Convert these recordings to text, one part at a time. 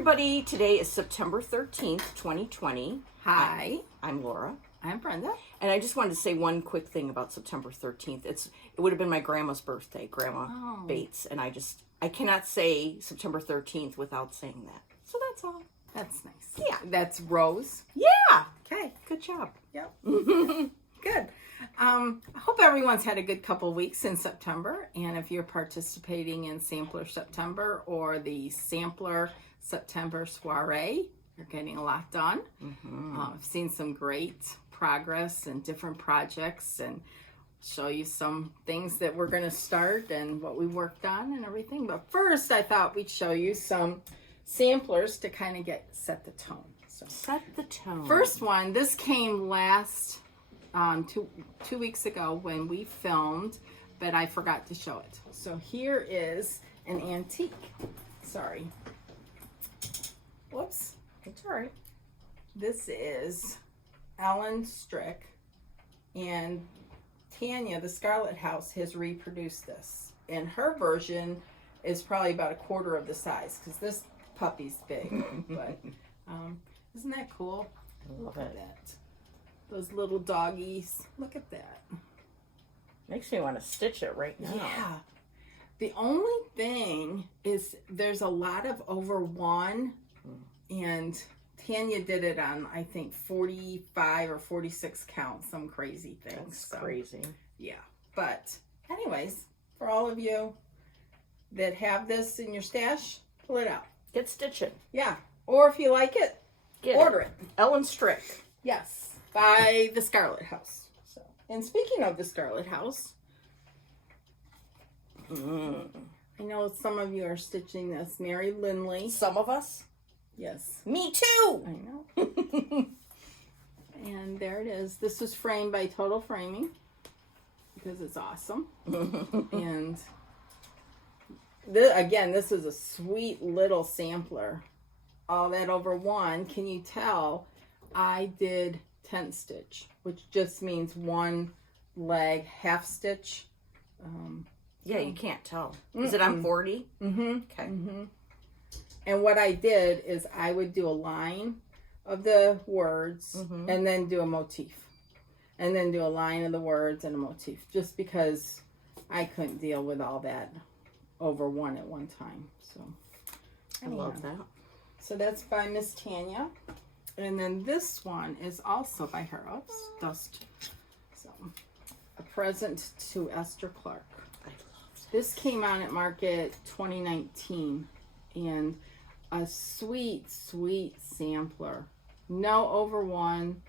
everybody. Today is September 13th, 2020. Hi. I'm Laura. I'm Brenda. And I just wanted to say one quick thing about September 13th. It would have been my grandma's birthday, Grandma Bates. And I cannot say September 13th without saying that. So that's all. That's nice. Yeah. That's Rose. Yeah. Okay. Good job. Yep. Good. I hope everyone's had a good couple weeks in September. And if you're participating in Sampler September or the Sampler September Soiree, you're getting a lot done. I've seen some great progress and different projects and show you some things that we're going to start and what we worked on and everything. But first, I thought we'd show you some samplers to kind of set the tone. So, set the tone. First one, this came last two weeks ago when we filmed, but I forgot to show it. So here is an antique. Sorry. Whoops. It's all right. This is Ellen Strick, and Tanya, the Scarlet House, has reproduced this. And her version is probably about a quarter of the size because this puppy's big. But isn't that cool? I love Look at that. Those little doggies. Look at that. Makes me want to stitch it right now. Yeah. The only thing is there's a lot of over one, and Tanya did it on, I think, 45 or 46 count, some crazy things. That's crazy. Yeah. But anyways, for all of you that have this in your stash, pull it out. Get stitching. Yeah. Or if you like it, order it. Ellen Strick. Yes. By the Scarlet House. So, and speaking of the Scarlet House, I know some of you are stitching this. Mary Lindley. Some of us? Yes. Me too! I know. And there it is. This was framed by Total Framing because it's awesome. And again, this is a sweet little sampler. All that over one. Can you tell I did 10 stitch, which just means one leg half stitch. Yeah, you can't tell. Is it on 40? Okay. And what I did is I would do a line of the words and then do a motif. And then do a line of the words and a motif. Just because I couldn't deal with all that over one at one time. So I love that. So that's by Miss Tanya. And then this one is also by her. Oops, dust. So, a present to Esther Clark. This came out at Market 2019. And a sweet, sweet sampler. No over one.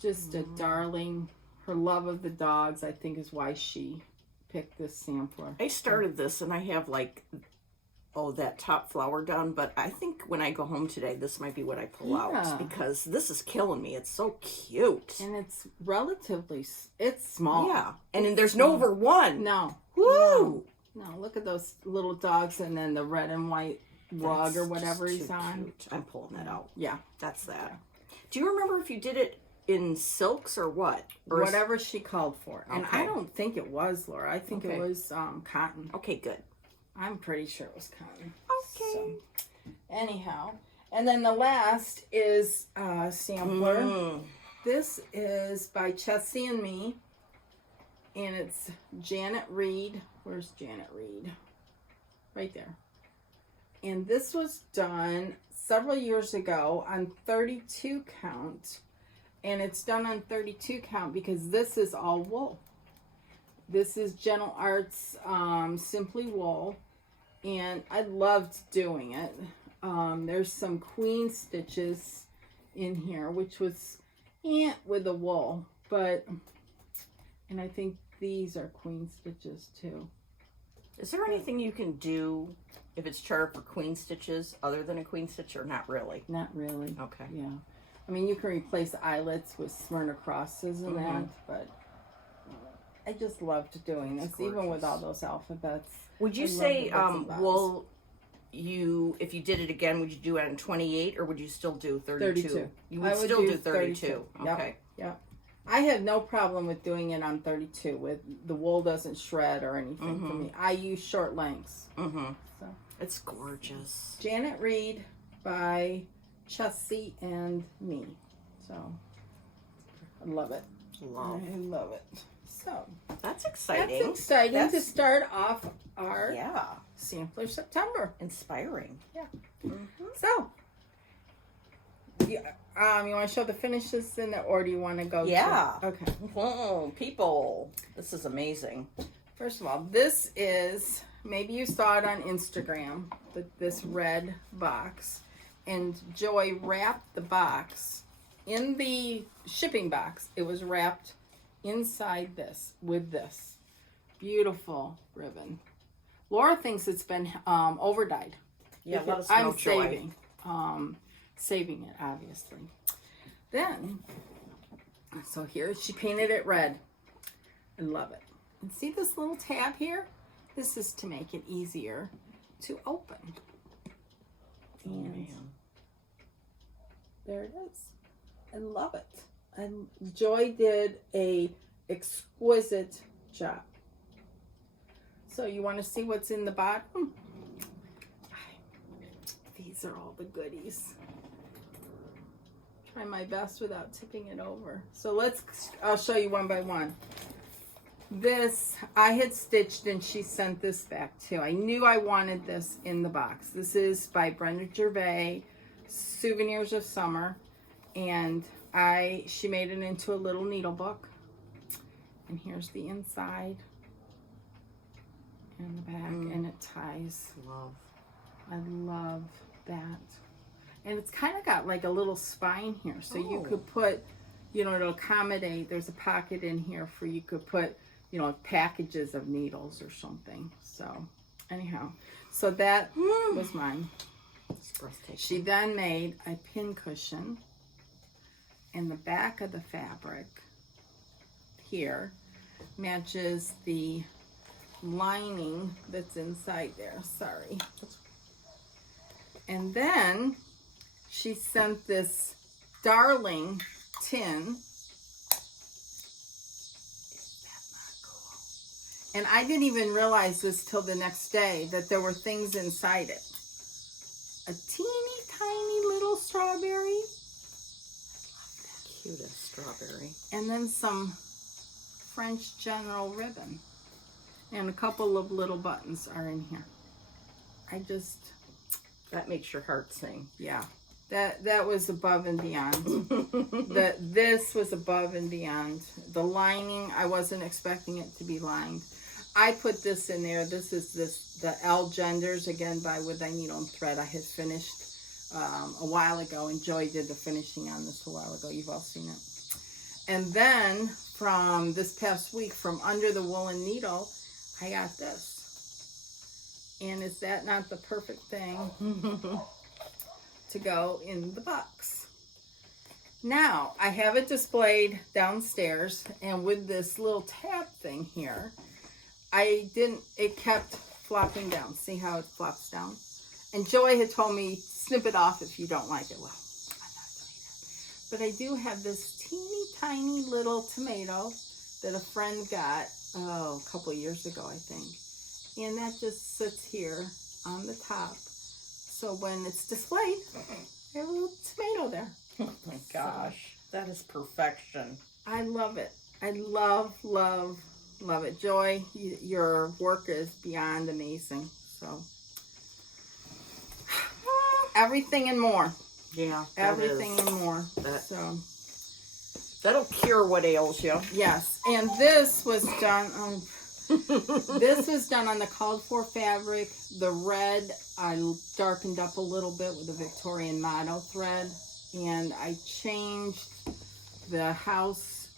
Just a darling. Her love of the dogs, I think, is why she picked this sampler. I started this and I have that top flower done, but I think when I go home today, this might be what I pull out because this is killing me. It's so cute. And it's it's small. Yeah. And then there's no over one. No. Woo! No, look at those little dogs and then the red and white rug or whatever he's on. Cute. I'm pulling that out. Yeah. That's that. Do you remember if you did it in silks or what? Or whatever she called for. And I don't think it was, Laura. I think it was cotton. Okay, good. I'm pretty sure it was cotton. Okay. So, anyhow. And then the last is sampler. This is by Chessie and Me. And it's Janet Reed. Where's Janet Reed? Right there. And this was done several years ago on 32 count. And it's done on 32 count because this is all wool. This is Gentle Arts Simply Wool. And I loved doing it. There's some queen stitches in here, which was with the wool. And I think these are queen stitches too. Is there anything you can do if it's charted for queen stitches other than a queen stitch or not really? Not really. Okay. Yeah. I mean, you can replace eyelets with Smyrna crosses and that, but I just loved doing this, even with all those alphabets. Would you say, if you did it again, would you do it on 28 or would you still do 32? 32. You would still do 32. Okay. Yep. I have no problem with doing it on 32. With the wool doesn't shred or anything for me. I use short lengths. So It's gorgeous. Janet Reed by Chelsea and me. So, I love it. Love. I love it. So, That's exciting. that's exciting to start off our sampler September. Inspiring. Yeah. Mm-hmm. So, you want to show the finishes in the, or do you want to go? Yeah. Okay. Whoa, people. This is amazing. First of all, this is, maybe you saw it on Instagram, this red box. And Joy wrapped the box in the shipping box. It was wrapped inside this with this beautiful ribbon. Laura thinks it's been over-dyed. Yeah, let us know, I'm Joy. saving it, obviously. Then, so here, she painted it red. I love it. And see this little tab here? This is to make it easier to open. And there it is. I love it. And Joy did a exquisite job. So you want to see what's in the bottom? These are all the goodies. Try my best without tipping it over. So I'll show you one by one. This, I had stitched and she sent this back too. I knew I wanted this in the box. This is by Brenda Gervais, Souvenirs of Summer. And she made it into a little needle book. And here's the inside and the back, and it ties. Love. I love that. And it's kind of got like a little spine here. So you could put, it'll accommodate, there's a pocket in here for you could put, packages of needles or something. So anyhow, so that was mine. It's breathtaking. She then made a pin cushion, and the back of the fabric here matches the lining that's inside there. Sorry. And then she sent this darling tin. And I didn't even realize this till the next day, that there were things inside it. A teeny tiny little strawberry. Cutest strawberry. And then some French general ribbon. And a couple of little buttons are in here. That makes your heart sing. Yeah. That was above and beyond. This was above and beyond. The lining, I wasn't expecting it to be lined. I put this in there. This is the L Genders, again, by With Thy Needle and Thread. I had finished a while ago, and Joy did the finishing on this a while ago. You've all seen it. And then, from this past week, from Under the Woolen Needle, I got this. And is that not the perfect thing to go in the box? Now, I have it displayed downstairs, and with this little tab thing here, it kept flopping down. See how it flops down? And Joy had told me, snip it off if you don't like it. Well, I'm not doing that. But I do have this teeny tiny little tomato that a friend got, a couple of years ago, I think. And that just sits here on the top. So when it's displayed, I have a little tomato there. Oh my gosh. That is perfection. I love it. I love, love, love it. Joy, your work is beyond amazing. So, everything and more. Yeah. Everything and more. That'll cure what ails you. Yes. And this was done on... This was done on the called for fabric. The red I darkened up a little bit with the Victorian motto thread, and I changed the house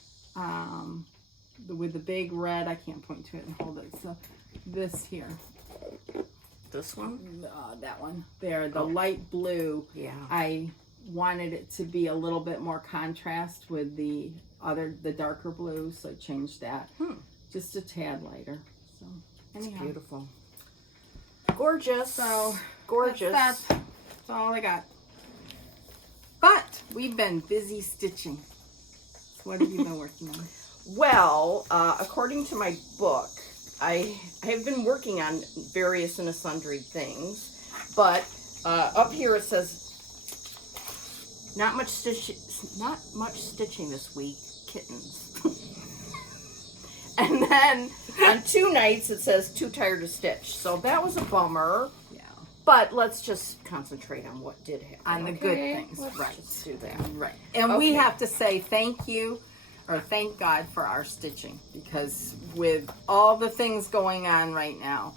with the big red. I can't point to it and hold it. So this here, this one, that one there, the light blue. Yeah, I wanted it to be a little bit more contrast with the darker blue, so I changed that. Just a tad lighter. So anyhow. It's beautiful. Gorgeous. So gorgeous. That's all I got. But we've been busy stitching. So what have you been working on? Well, according to my book, I have been working on various and sundry things. But up here it says Not much stitching this week. Kittens. And then on 2 nights it says too tired to stitch. So that was a bummer. Yeah. But let's just concentrate on what did happen. On the good things. Let's Right. just do that. Right. And we have to say thank God for our stitching, because with all the things going on right now,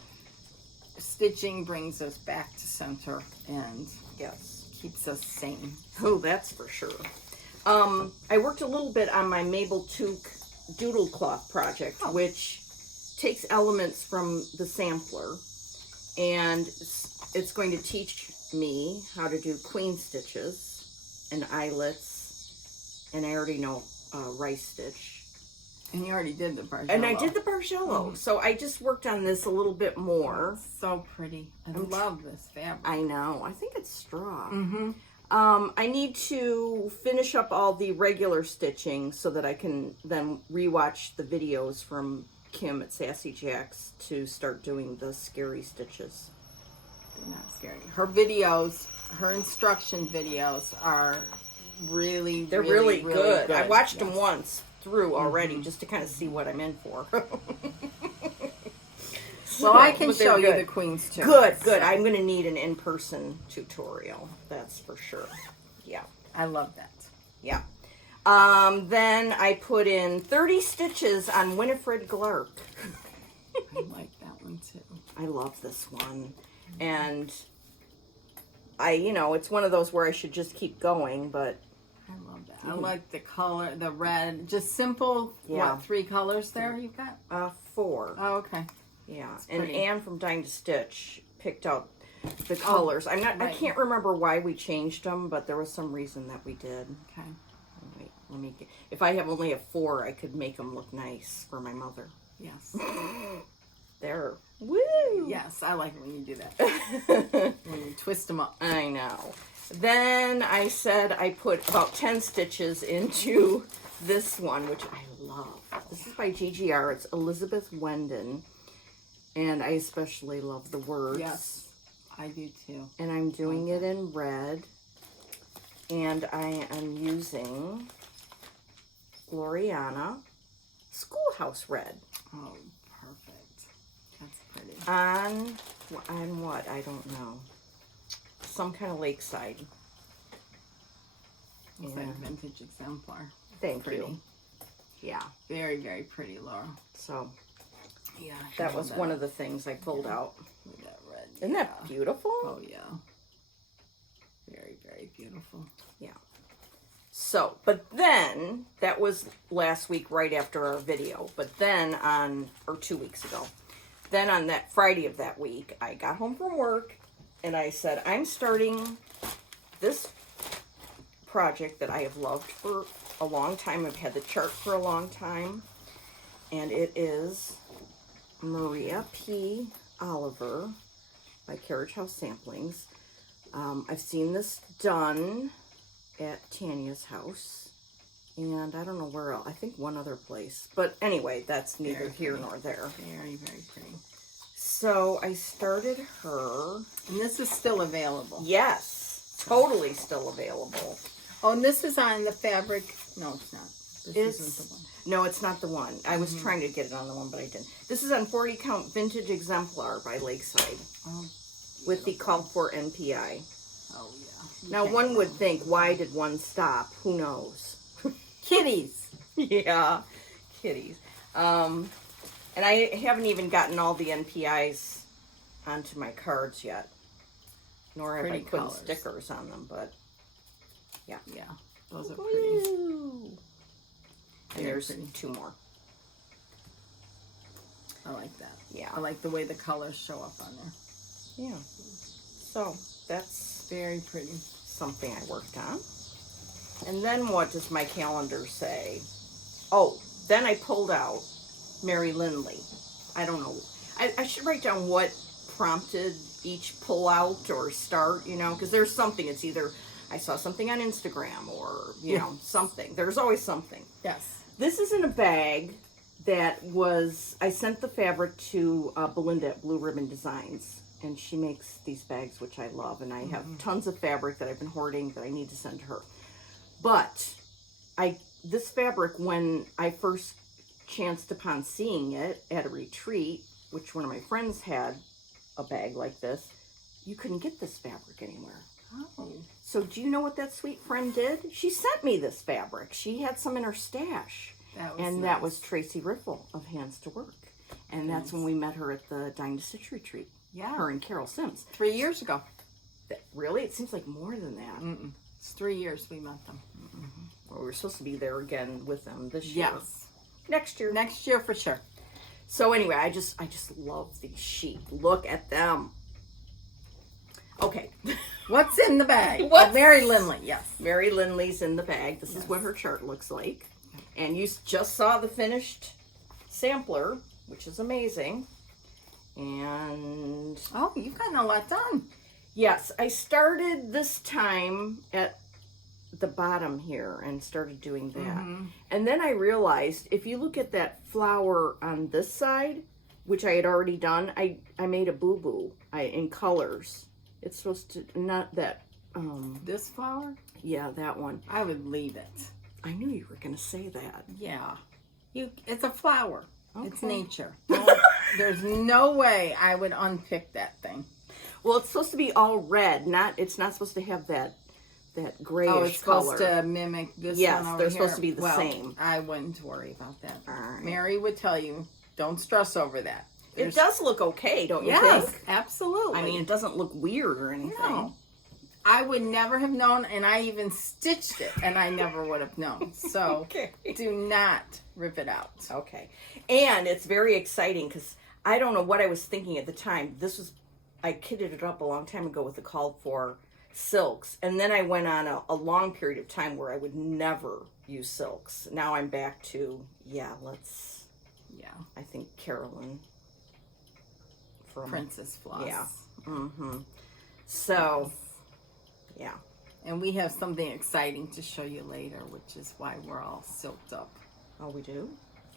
stitching brings us back to center and Yes. keeps us sane. Oh, that's for sure. I worked a little bit on my Mabel Took doodle cloth project, which takes elements from the sampler, and it's going to teach me how to do queen stitches and eyelets, and I already know rice stitch. And you already did the Bargello. And I did the Bargello, so I just worked on this a little bit more. So pretty. I love this fabric. I know. I think it's straw. Mm-hmm. I need to finish up all the regular stitching so that I can then rewatch the videos from Kim at Sassy Jacks to start doing the scary stitches. They're not scary. Her videos, her instruction videos are really, They're really good. I watched Yes. them once through already just to kind of see what I'm in for. Well, I can But they're show you good. the queens too. Good. I'm going to need an in-person tutorial. That's for sure. Yeah. I love that. Yeah. Then I put in 30 stitches on Winifred Glark. I like that one too. I love this one. And it's one of those where I should just keep going, but I love that. I like the color, the red, just simple. Yeah. What, 3 colors there you've got? 4. Oh, okay. Yeah. That's And pretty. Anne from Dying to Stitch picked out the colors. I right. can't remember why we changed them, but there was some reason that we did. Okay. Wait, if I have only a 4, I could make them look nice for my mother. Yes. There. Woo! Yes, I like it when you do that. When you twist them up. I know. Then I said I put about 10 stitches into this one, which I love. This is by GGR. It's Elizabeth Wendon. And I especially love the words. Yes, I do too. And I'm doing it in red. And I am using Gloriana Schoolhouse Red. Oh, perfect. That's pretty. On what? I don't know. Some kind of lakeside. It's like a vintage exemplar. Thank Pretty. you. Yeah. Very, very pretty, Laura. So Yeah. that was one of the things I pulled out. Look at that red. Isn't that beautiful? Oh, yeah. Very, very beautiful. Yeah. So, but then, that was last week right after our video. But then or 2 weeks ago. Then on that Friday of that week, I got home from work and I said, I'm starting this project that I have loved for a long time. I've had the chart for a long time. And it is Maria P. Oliver by Carriage House Samplings. I've seen this done at Tanya's house. And I don't know where else. I think one other place. But anyway, that's neither here nor there. Very, very pretty. So I started her. And this is still available. Yes. Totally still available. Oh, and this is on the fabric. No, it's not. This isn't the one. No, it's not the one. I was trying to get it on the one, but I didn't. This is on 40 count vintage exemplar by Lakeside. Oh, With the called for NPI. oh yeah. Now, one would think, why did one stop? Who knows? Kitties. Yeah, kitties. And I haven't even gotten all the NPIs onto my cards yet. Nor have Pretty I put colors. stickers on them, but yeah. Yeah, those are pretty. Woo. And Very there's pretty. 2 more. I like that. Yeah. I like the way the colors show up on there. Yeah. So, that's Very pretty. something I worked on. And then what does my calendar say? Oh, then I pulled out Mary Lindley. I don't know. I should write down what prompted each pull out or start, because there's something. It's either I saw something on Instagram or, something. There's always something. Yes. This is in a bag that I sent the fabric to Belinda at Blue Ribbon Designs. And she makes these bags, which I love. And I have tons of fabric that I've been hoarding that I need to send to her. But this fabric, when I first chanced upon seeing it at a retreat, which one of my friends had a bag like this, you couldn't get this fabric anywhere. Oh. So do you know what that sweet friend did? She sent me this fabric. She had some in her stash. That was Tracy Riffle of Hands to Work. And that's when we met her at the Dying to Stitch retreat. Yeah. Her and Carol Sims. 3 years ago. Really? It seems like more than that. Mm-mm. It's 3 years we met them. Mm-hmm. Well, we were supposed to be there again with them this year. Yes. Next year. Next year for sure. So anyway, I just love these sheep. Look at them. Okay. What's in the bag? What's... Mary Lindley, yes. Mary Lindley's in the bag. This is what her chart looks like. And you just saw the finished sampler, which is amazing. And... oh, you've gotten a lot done. Yes, I started this time at the bottom here and started doing that. Mm-hmm. And then I realized, if you look at that flower on this side, which I had already done, I made a boo-boo in colors. It's supposed to, not that... this flower? Yeah, that one. I would leave it. I knew you were going to say that. Yeah. It's a flower. Okay. It's nature. There's no way I would unpick that thing. Well, it's supposed to be all red. It's not supposed to have that grayish color. Oh, it's supposed to mimic this one over here? Yes, they're supposed to be the same. I wouldn't worry about that. All right. Mary would tell you, don't stress over that. It does look okay, don't you think? Yes, absolutely. I mean, it doesn't look weird or anything. No. I would never have known, and I even stitched it, and I never would have known. So do not rip it out. Okay. And it's very exciting because I don't know what I was thinking at the time. I kitted it up a long time ago with the called for silks. And then I went on a long period of time where I would never use silks. Now I'm back to, I think Carolyn. From Princess Floss. Yeah. Mm-hmm. So, yeah. And we have something exciting to show you later, which is why we're all silked up. Oh, we do?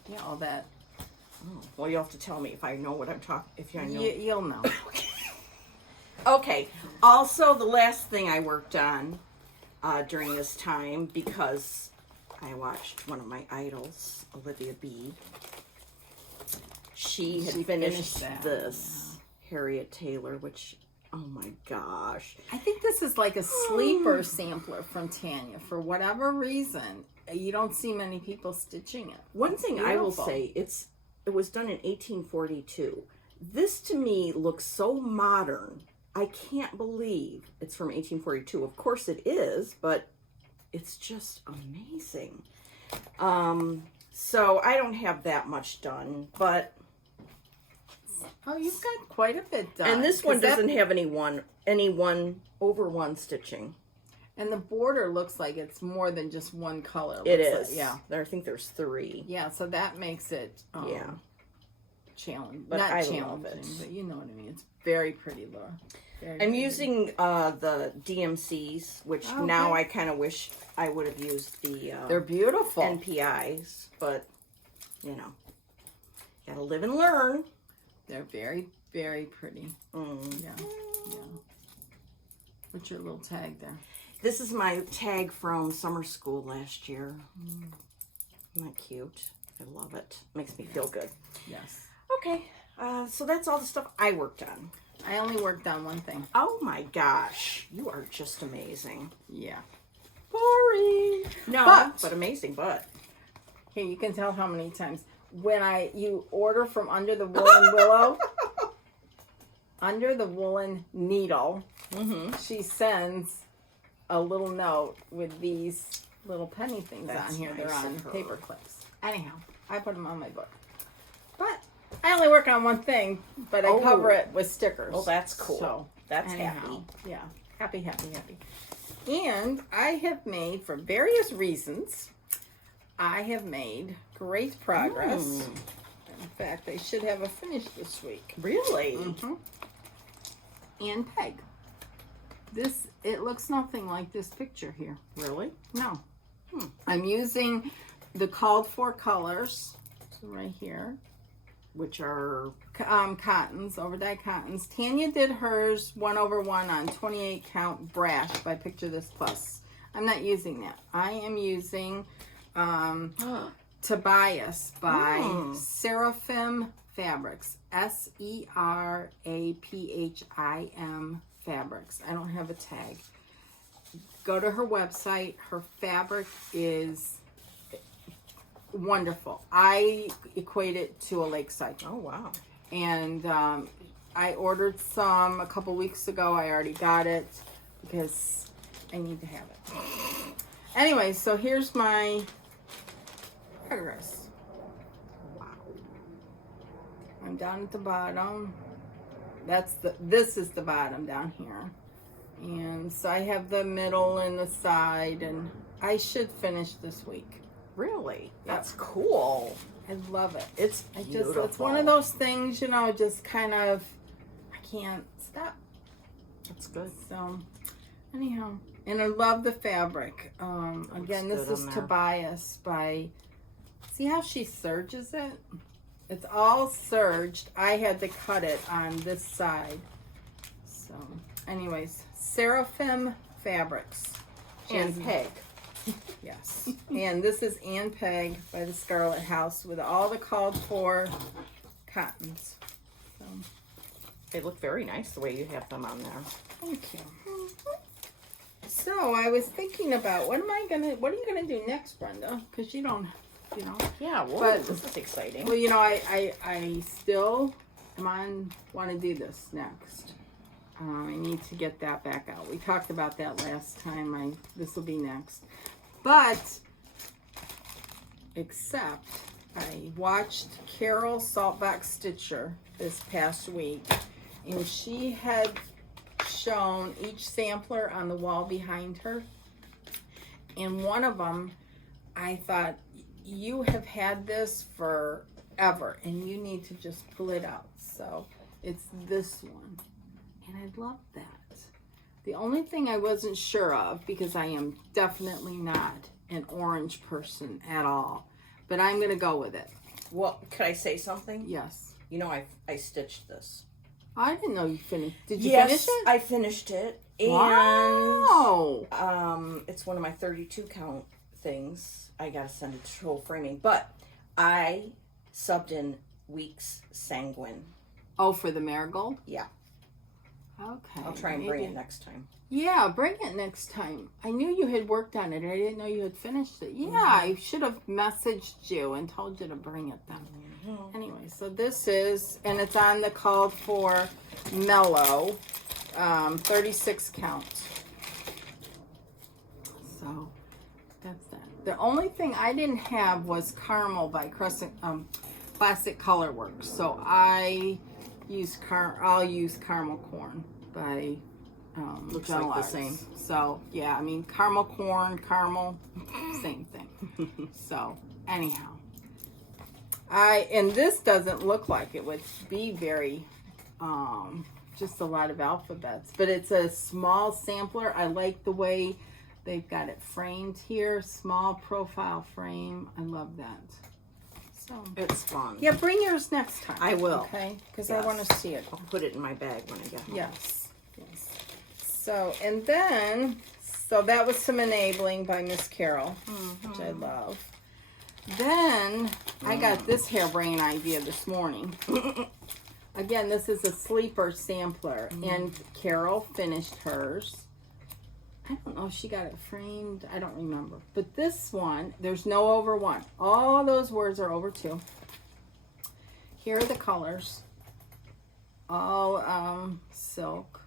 Yeah, all that. Oh, well, you'll have to tell me if I know what I'm talking. If I know, you'll know. Okay. Also, the last thing I worked on during this time, because I watched one of my idols, Olivia B. She had finished this Harriet Taylor, which, oh my gosh. I think this is like a sleeper sampler from Tanya. For whatever reason, you don't see many people stitching it. One thing I will say, it was done in 1842. This to me looks so modern. I can't believe it's from 1842. Of course it is, but it's just amazing. So I don't have that much done, but... oh, you've got quite a bit done. And this one doesn't have any one over one stitching. And the border looks like it's more than just one color. It is. Like, yeah. I think there's 3. Yeah, so that makes it challenging. But not I challenging, love it. but you know what I mean. It's very pretty, Laura. I'm using the DMCs, which now I kind of wish I would have used the they're beautiful NPIs, but gotta live and learn. They're very, very pretty. Mm. Yeah. What's your little tag there? This is my tag from summer school last year. Isn't that cute? I love it. Makes me feel good. Yes. Okay. So that's all the stuff I worked on. I only worked on one thing. Oh my gosh. You are just amazing. Yeah. Boring. No, but amazing, but. Here, you can tell how many times. When you order from Under the Woolen Willow, Under the Woolen Needle, she sends a little note with these little penny things on here. Nice. They're on paper clips. Anyhow, I put them on my book. But I only work on one thing, but I cover it with stickers. Oh, that's cool. So, that's happy. Yeah. Happy. And I have made, for various reasons, I have made great progress. In fact, I should have a finish this week. Really? Mm-hmm. And peg. It looks nothing like this picture here. Really? No. I'm using the called for colors. So right here. Which are cottons, over-dyed cottons. Tanya did hers 1/1 on 28 count brash by Picture This Plus. I'm not using that. I am using Tobias by Seraphim Fabrics. Seraphim Fabrics. I don't have a tag. Go to her website. Her fabric is wonderful. I equate it to a lakeside. Oh, wow. And I ordered some a couple weeks ago. I already got it because I need to have it. Anyway, so here's my progress. Wow. I'm down at the bottom. This is the bottom down here. And so I have the middle and the side, and I should finish this week. Really? That's cool. I love it. It's beautiful. It's one of those things, just kind of, I can't stop. That's good. So, anyhow, and I love the fabric. Again, this is Tobias by, see how she serges it? It's all serged. I had to cut it on this side. So, anyways, Seraphim Fabrics. And Peg. Yes. And this is Ann Peg by the Scarlet House with all the called for cottons. So, they look very nice the way you have them on there. thank you. So I was thinking about what are you gonna do next, Brenda? Because you don't, Yeah, well, But- this is exciting. Well, I still want to do this next. I need to get that back out. We talked about that last time. This will be next. But, except, I watched Carol Saltbox Stitcher this past week, and she had shown each sampler on the wall behind her. And one of them, I thought, you have had this forever, and you need to just pull it out. So, it's this one. And I love that. The only thing I wasn't sure of, because I am definitely not an orange person at all, but I'm going to go with it. Well, could I say something? Yes. I stitched this. I didn't know you finished. Did you Yes, finish it? I finished it. And Wow. it's one of my 32 count things. I got to send it to Troll Framing. But I subbed in Weeks Sanguine. Oh, for the marigold? Yeah. Okay. I'll try and bring it next time. Yeah, bring it next time. I knew you had worked on it. I didn't know you had finished it. Yeah, I should have messaged you and told you to bring it then. Anyway, so this is, and it's on the called for mellow, 36 count. So that's that. The only thing I didn't have was caramel by Crescent, Classic Color Works. So I'll use caramel corn by Looks John like the Lars. same. So yeah, I mean caramel corn, same thing. So anyhow, and this doesn't look like it would be very just a lot of alphabets, but it's a small sampler. I like the way they've got it framed here, small profile frame. I love that. So It's fun. yeah, bring yours next time. I will. Okay, because Yes. I want to see it. I'll put it in my bag when I get home. Yes. So, and then, so that was some enabling by Miss Carol, which I love. Then, I got this harebrained idea this morning. Again, this is a sleeper sampler, and Carol finished hers. I don't know if she got it framed. I don't remember. But this one, there's no over one. All those words are over two. Here are the colors. All silk.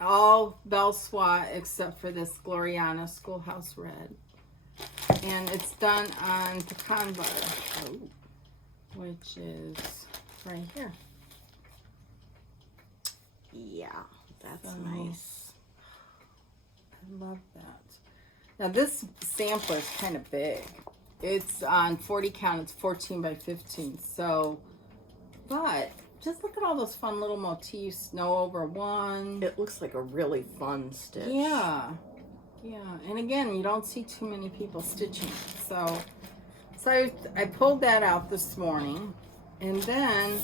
All Belle Soie except for this Gloriana Schoolhouse Red. And it's done on pecan butter, which is right here. Yeah, that's nice. I love that. Now this sampler is kind of big. It's on 40 count. It's 14 by 15. So, but just look at all those fun little motifs. No over one. It looks like a really fun stitch. Yeah. Yeah. And again, you don't see too many people stitching it. So I pulled that out this morning. And then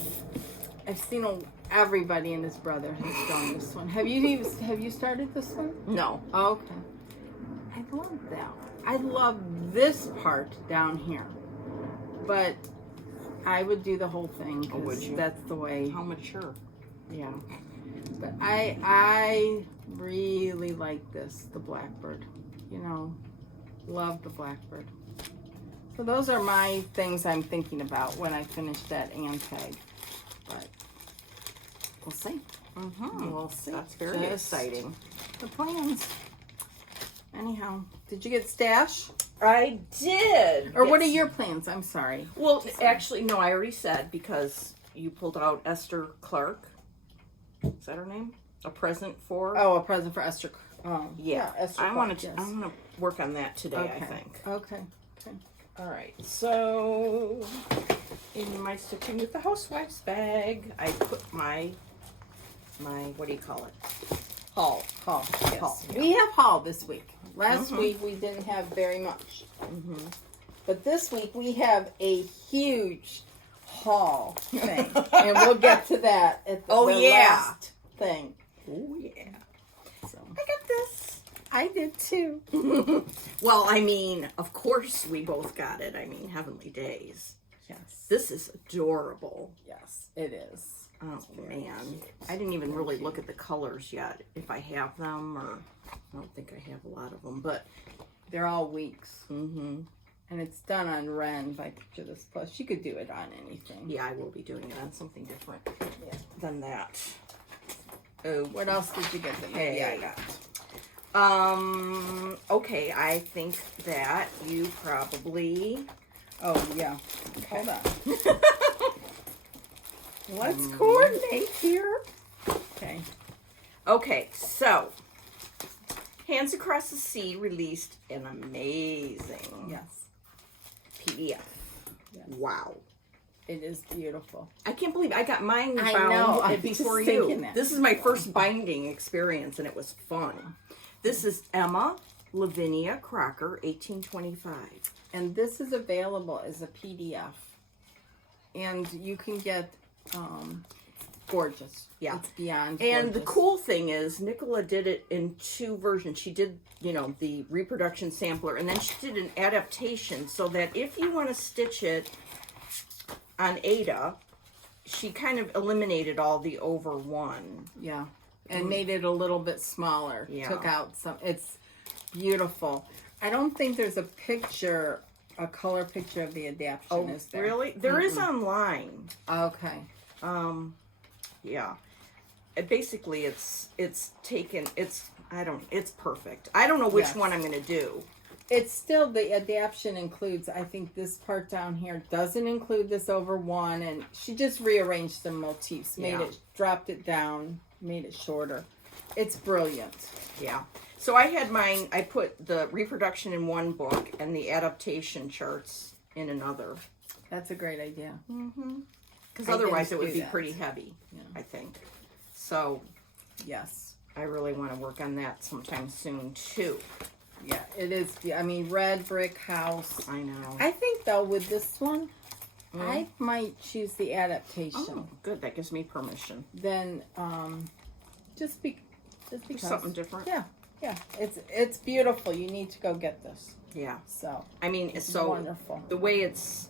I've seen everybody and his brother has done this one. Have you started this one? No. Okay. I love that. I love this part down here, but I would do the whole thing because that's the way. How mature. Yeah. But I really like this, the blackbird. You know, love the blackbird. So those are my things I'm thinking about when I finish that and tag. But we'll see. We'll see. That's very exciting. The plans. Anyhow, did you get stash? I did. Or what are your plans? I'm sorry. Well, actually, no, I already said because you pulled out Esther Clark. Is that her name? A present for? Oh, a present for Esther. Yeah. Esther I want Clark, to. yes. I want to work on that today. Okay. I think. Okay. All right. So, in my stitching with the housewives bag, I put my what do you call it? Haul. Yes. Haul. Yeah. We have haul this week. Last week we didn't have very much. But this week we have a huge haul thing. And we'll get to that at the last thing. Oh, yeah. So I got this. I did too. Well, I mean, of course we both got it. I mean, Heavenly Days. Yes. This is adorable. Yes, it is. Oh, man. I didn't even really look at the colors yet, if I have them, or I don't think I have a lot of them, but They're all weeks. and And it's done on Ren by Picture This Plus. You could do it on anything. yeah, I will be doing it on something different than that. Oh, what else did you get that maybe I got? Okay, I think that you probably... Oh, yeah. Hold on. Let's coordinate here. Okay. Okay, so Hands Across the Sea released an amazing PDF. Yes. Wow. It is beautiful. I can't believe I got mine I bound know, I'm before just you. thinking that. This is my first binding experience, and it was fun. This is Emma Lavinia Crocker, 1825. And this is available as a PDF. And you can get gorgeous. Yeah. It's beyond And gorgeous. the cool thing is, Nicola did it in two versions. She did, you know, the reproduction sampler, and then she did an adaptation so that if you want to stitch it on Ada, she kind of eliminated all the over one. Yeah. And made it a little bit smaller. Yeah. Took out some. It's beautiful. I don't think there's a picture, a color picture of the adaptation. Is there? Really? There is online. Okay. Yeah. Basically, it's taken. It's perfect. I don't know which one I'm gonna do. It's still, the adaptation includes, I think this part down here doesn't include this over one, and she just rearranged some motifs, dropped it down, made it shorter. It's brilliant. Yeah. So I had mine, I put the reproduction in one book and the adaptation charts in another. That's a great idea. Because otherwise it would be pretty heavy, I think. So Yes. I really want to work on that sometime soon too. Yeah, it is. I mean, red brick house. I know. I think, though, with this one, I might choose the adaptation. Oh, good. That gives me permission. Then, just because. Something different. Yeah, yeah. It's beautiful. You need to go get this. Yeah. So. I mean, It's so wonderful. the way it's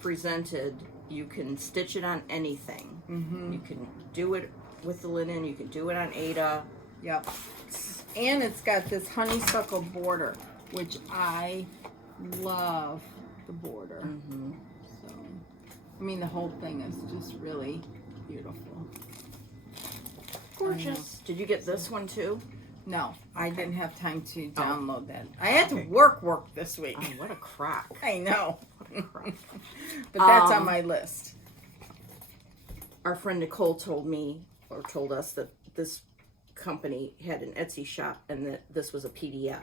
presented, you can stitch it on anything. You can do it with the linen. You can do it on Ada. Yep. And it's got this honeysuckle border, which I love the border. So, I mean, the whole thing is just really beautiful. Gorgeous. Did you get this one too? No, I didn't have time to download that. I had to work this week. Oh, what a crack. I know. What a crack. But that's on my list. Our friend Nicole told us that this company had an Etsy shop and that this was a PDF.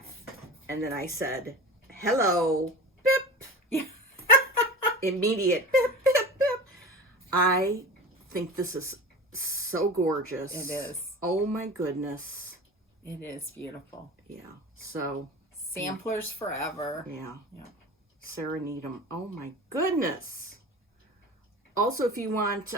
And then I said, hello, bip. Immediate bip, bip, bip. I think this is so gorgeous. It is. Oh my goodness. It is beautiful. Yeah. So. Samplers forever. Yeah. Yeah. Sarah Needham. Oh my goodness. Also, if you want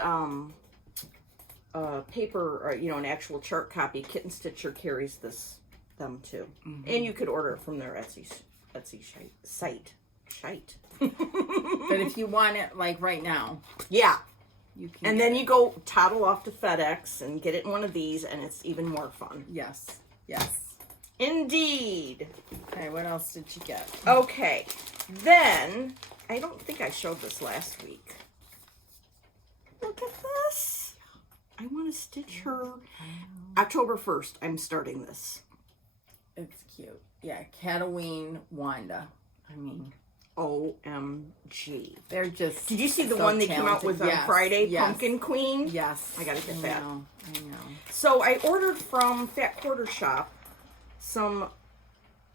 paper or an actual chart copy, Kitten Stitcher carries this them too. And you could order it from their Etsy site. But if you want it like right now, Yeah. you can. And then you go toddle off to FedEx and get it in one of these, and it's even more fun. Yes. Yes. Indeed. Okay, what else did you get? Okay. Then, I don't think I showed this last week. Look at this. I want to stitch her. October 1st, I'm starting this. It's cute. Yeah, Cataween Wanda. I mean, OMG. they're just. Did you see the so one they came out talented. with on Yes, Friday? yes. Pumpkin Queen? Yes. I gotta get I that. know. So I ordered from Fat Quarter Shop some...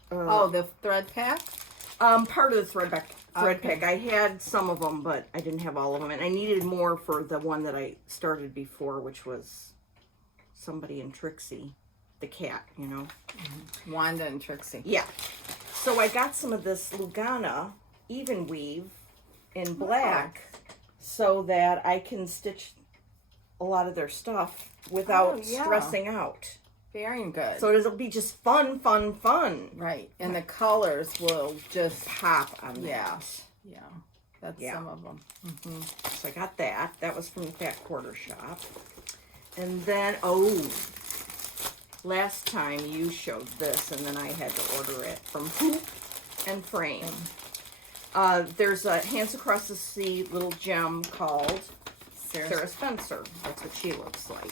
the thread pack? part of the thread pack. Okay. I had some of them, but I didn't have all of them. And I needed more for the one that I started before, which was somebody in Trixie. The cat, you know. Wanda and Trixie. Yeah. So I got some of this Lugana even weave in black so that I can stitch a lot of their stuff without stressing out. Very good. So it'll be just fun. Right. And the colors will just Pop on that. Yeah. That's some of them. So I got that. That was from the Fat Quarter Shop. And then, last time you showed this, and then I had to order it from Hoop and Frame. There's a Hands Across the Sea little gem called Sarah Spencer. That's what she looks like.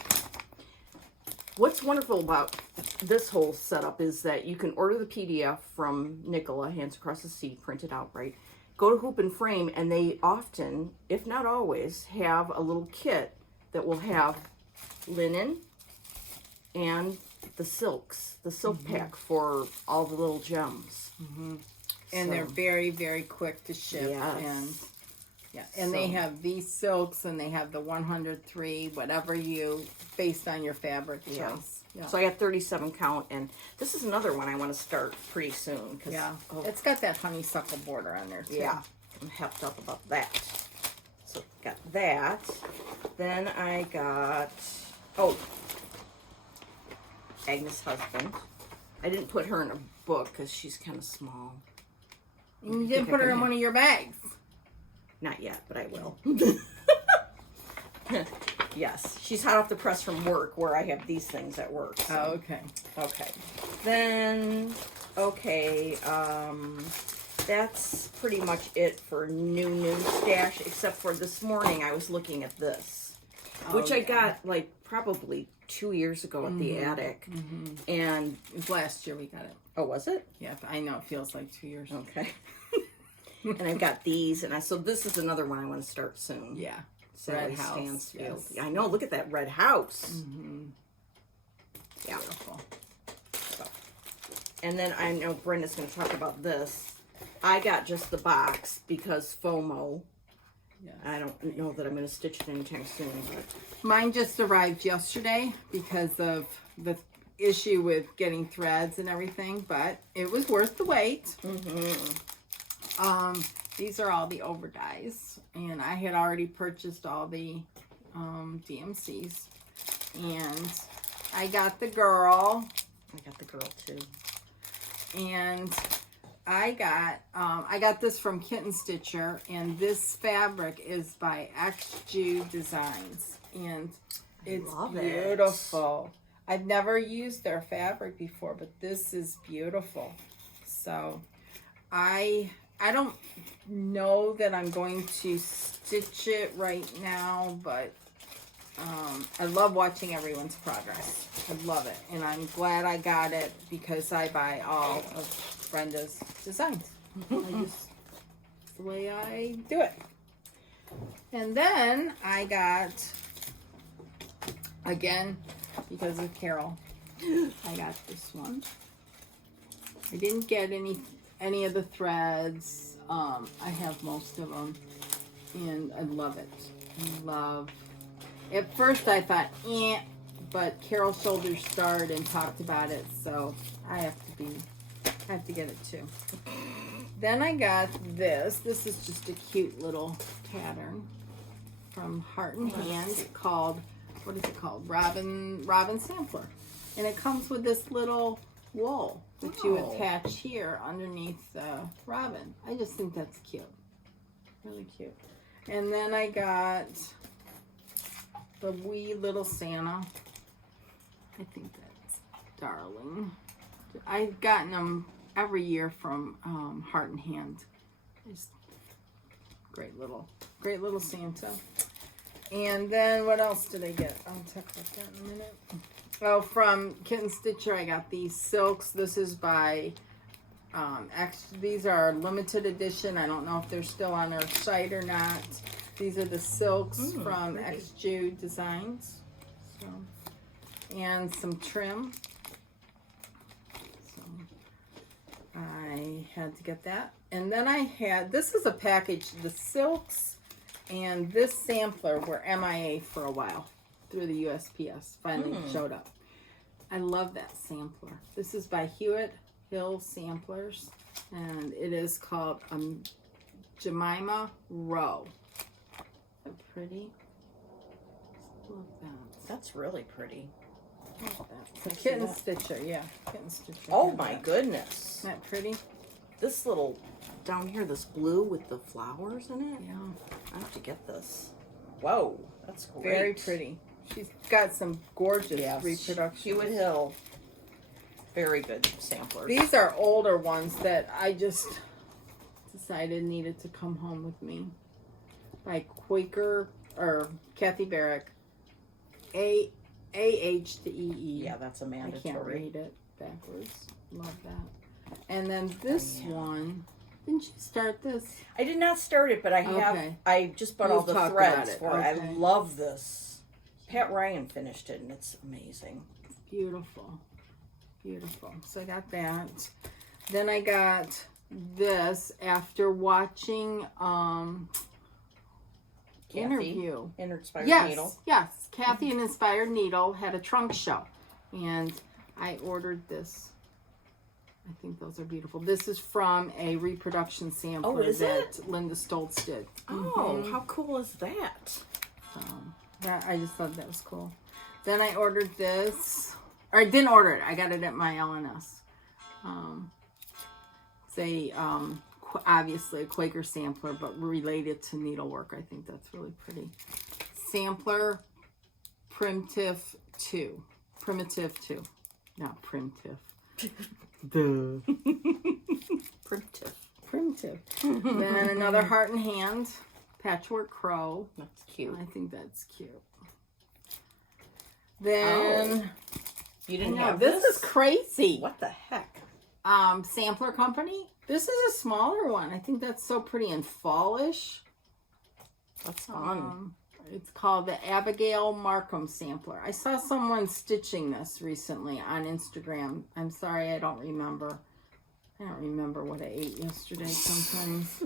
What's wonderful about this whole setup is that you can order the PDF from Nicola, Hands Across the Sea, printed out, right? Go to Hoop and Frame, and they often, if not always, have a little kit that will have linen and the silks, the silk pack for all the little gems. And they're very, very quick to ship. Yes. And they have these silks, and they have the 103, whatever you, based on your fabric choice. Yeah. So I got 37 count, and this is another one I want to start pretty soon. Cause, It's got that honeysuckle border on there, too. Yeah. I'm hepped up about that. So got that. Then I got, Agnes' husband. I didn't put her in a book because she's kind of small. You didn't put her in one of your bags. Not yet, but I will. Yes, she's hot off the press from work, where I have these things at work. So. Oh, okay. Okay. Then, that's pretty much it for new stash, except for this morning I was looking at this, which I got like probably 2 years ago at the attic. And It was last year we got it. oh, was it? Yeah, I know it feels like 2 years. Okay. And I've got these, and so this is another one I want to start soon. Yeah. Sally Red House, Stansfield. yes. I know. Look at that red house. Yeah. Beautiful. So. And then I know Brenda's going to talk about this. I got just the box because FOMO. Yes. I don't know that I'm going to stitch it anytime soon, but Mine just arrived yesterday because of the issue with getting threads and everything, but it was worth the wait. These are all the overdyes, and I had already purchased all the DMCs, and I got the girl, I got the girl too. and I got this from Kitten Stitcher, and this fabric is by XJU Designs, and it's love it. beautiful. I've never used their fabric before, but this is beautiful. So I don't know that I'm going to stitch it right now, but I love watching everyone's progress. I love it, and I'm glad I got it because I buy all of Brenda's designs. It's the way I do it. And then I got, again, because of Carol, I got this one. I didn't get any of the threads. I have most of them, and I love it. At first I thought, but Carol Shoulders starred and talked about it, so I have to get it too. Then I got this. This is just a cute little pattern from Heart and Hand called, what is it called? Robin Sampler. And it comes with this little wool that you Oh. attach here underneath the robin. I just think that's cute. Really cute. And then I got the wee little Santa. I think that's darling. I've gotten them every year from Heart and Hand. Just great little Santa. And then what else did I get? I'll talk about that in a minute. Oh, from Kitten Stitcher, I got these silks. This is by these are limited edition. I don't know if they're still on our site or not. These are the silks from X Jude Designs. So, and some trim. So I had to get that. And then I had, this is a package, the silks and this sampler were MIA for a while through the USPS. Finally showed up. I love that sampler. This is by Hewitt Hill Samplers, and it is called Jemima Rowe. Isn't that pretty? Love that. That's really pretty. Love that. It's a Kitten Stitcher, yeah. Kitten Stitcher. Oh my goodness. Isn't that pretty? This little, down here, this blue with the flowers in it. Yeah. I have to get this. Whoa, that's great. Very pretty. She's got some gorgeous reproduction. Hewitt Hill. Very good samplers. These are older ones that I just decided needed to come home with me. By Quaker, or Kathy Barrick. A-H to E-E. Yeah, that's a mandatory. I can't read it backwards. Love that. And then this one, didn't you start this? I did not start it, but I have. Okay. I just bought We'll all the talk threads about it. for it. Okay. I love this. Pat Ryan finished it, and it's amazing. Beautiful. Beautiful. So I got that. Then I got this after watching interview. Inspired Needle. Yes. Kathy and Inspired Needle had a trunk show. And I ordered this. I think those are beautiful. This is from a reproduction sampler that Linda Stoltz did. Oh, how cool is that? That I just thought that was cool. Then I ordered this. Or I didn't order it. I got it at my LNS. It's a, obviously a Quaker sampler, but related to needlework. I think that's really pretty. Sampler Primitive 2. Primitive 2. Not primitive. Duh. Primitive. Then another Heart and Hand. Patchwork Crow. That's cute. I think that's cute. Then you didn't have this is crazy. What the heck? Sampler Company. This is a smaller one. I think that's so pretty and fallish. That's fun. It's called the Abigail Markham Sampler. I saw someone stitching this recently on Instagram. I'm sorry, I don't remember. I don't remember what I ate yesterday sometimes.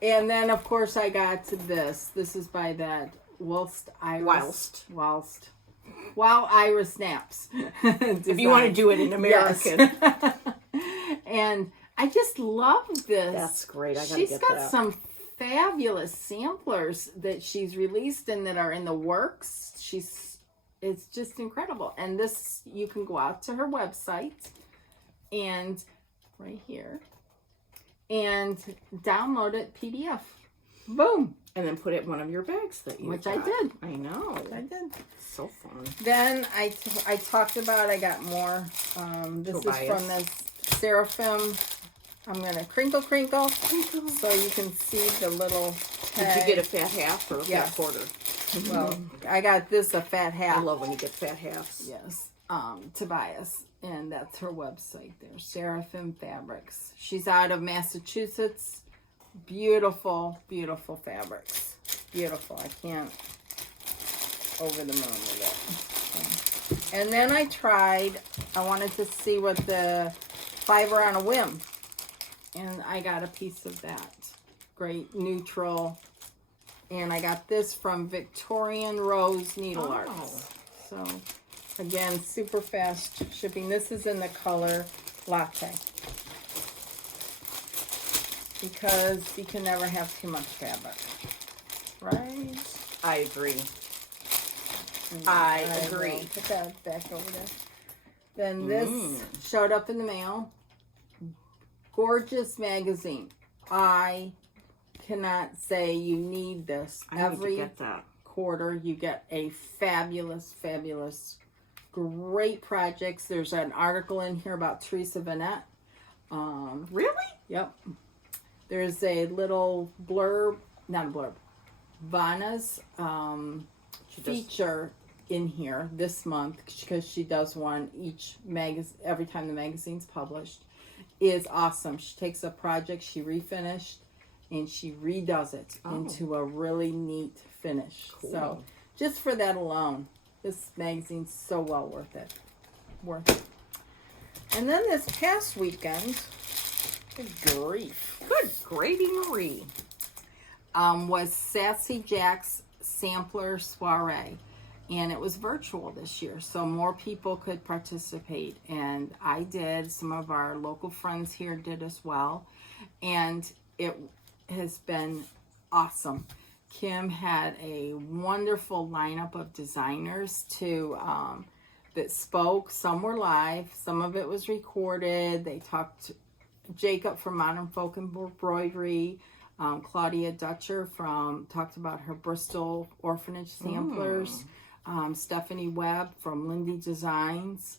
And then, of course, I got to this. This is by that Whilst While Iris Snaps. If you want to do it in American. Yes. And I just love this. That's great. I gotta She's get got that. some fabulous samplers that she's released and that are in the works. It's just incredible. And this, you can go out to her website and right here and download it PDF. Boom. And then put it in one of your bags that you Which got. I did. I know. I did. So fun. Then I talked about, I got more. This is from this Seraphim. I'm going to crinkle so you can see the little tag. Did you get a fat half or a fat quarter? Well, I got this a fat half. I love when you get fat halves. Yes. Tobias. And that's her website there. Seraphim Fabrics. She's out of Massachusetts. Beautiful, beautiful fabrics. Beautiful. I can't over the moon with it. And then I wanted to see what the Fiber on a Whim. And I got a piece of that. Great neutral. And I got this from Victorian Rose Needle Arts. So, again, super fast shipping. This is in the color Latte. Because you can never have too much fabric. Right? I agree. I agree. Put that back over there. Then this showed up in the mail. Gorgeous magazine. I cannot say you need this. I need to get that. Quarter you get a fabulous great projects. There's an article in here about Teresa Vanette. Really? Yep. There's a little blurb, not a blurb, Vanna's feature in here this month, because she does one every time the magazine's published, is awesome. She takes a project she refinished and she redoes it into a really neat finish. Cool. So just for that alone, this magazine's so well worth it. And then this past weekend, good grief, good gravy Marie, was Sassy Jack's sampler soiree. And it was virtual this year, so more people could participate. And I did. Some of our local friends here did as well. And it has been awesome. Kim had a wonderful lineup of designers that spoke. Some were live. Some of it was recorded. They talked. Jacob from Modern Folk Embroidery. Claudia Dutcher talked about her Bristol orphanage samplers. Stephanie Webb from Lindy Designs,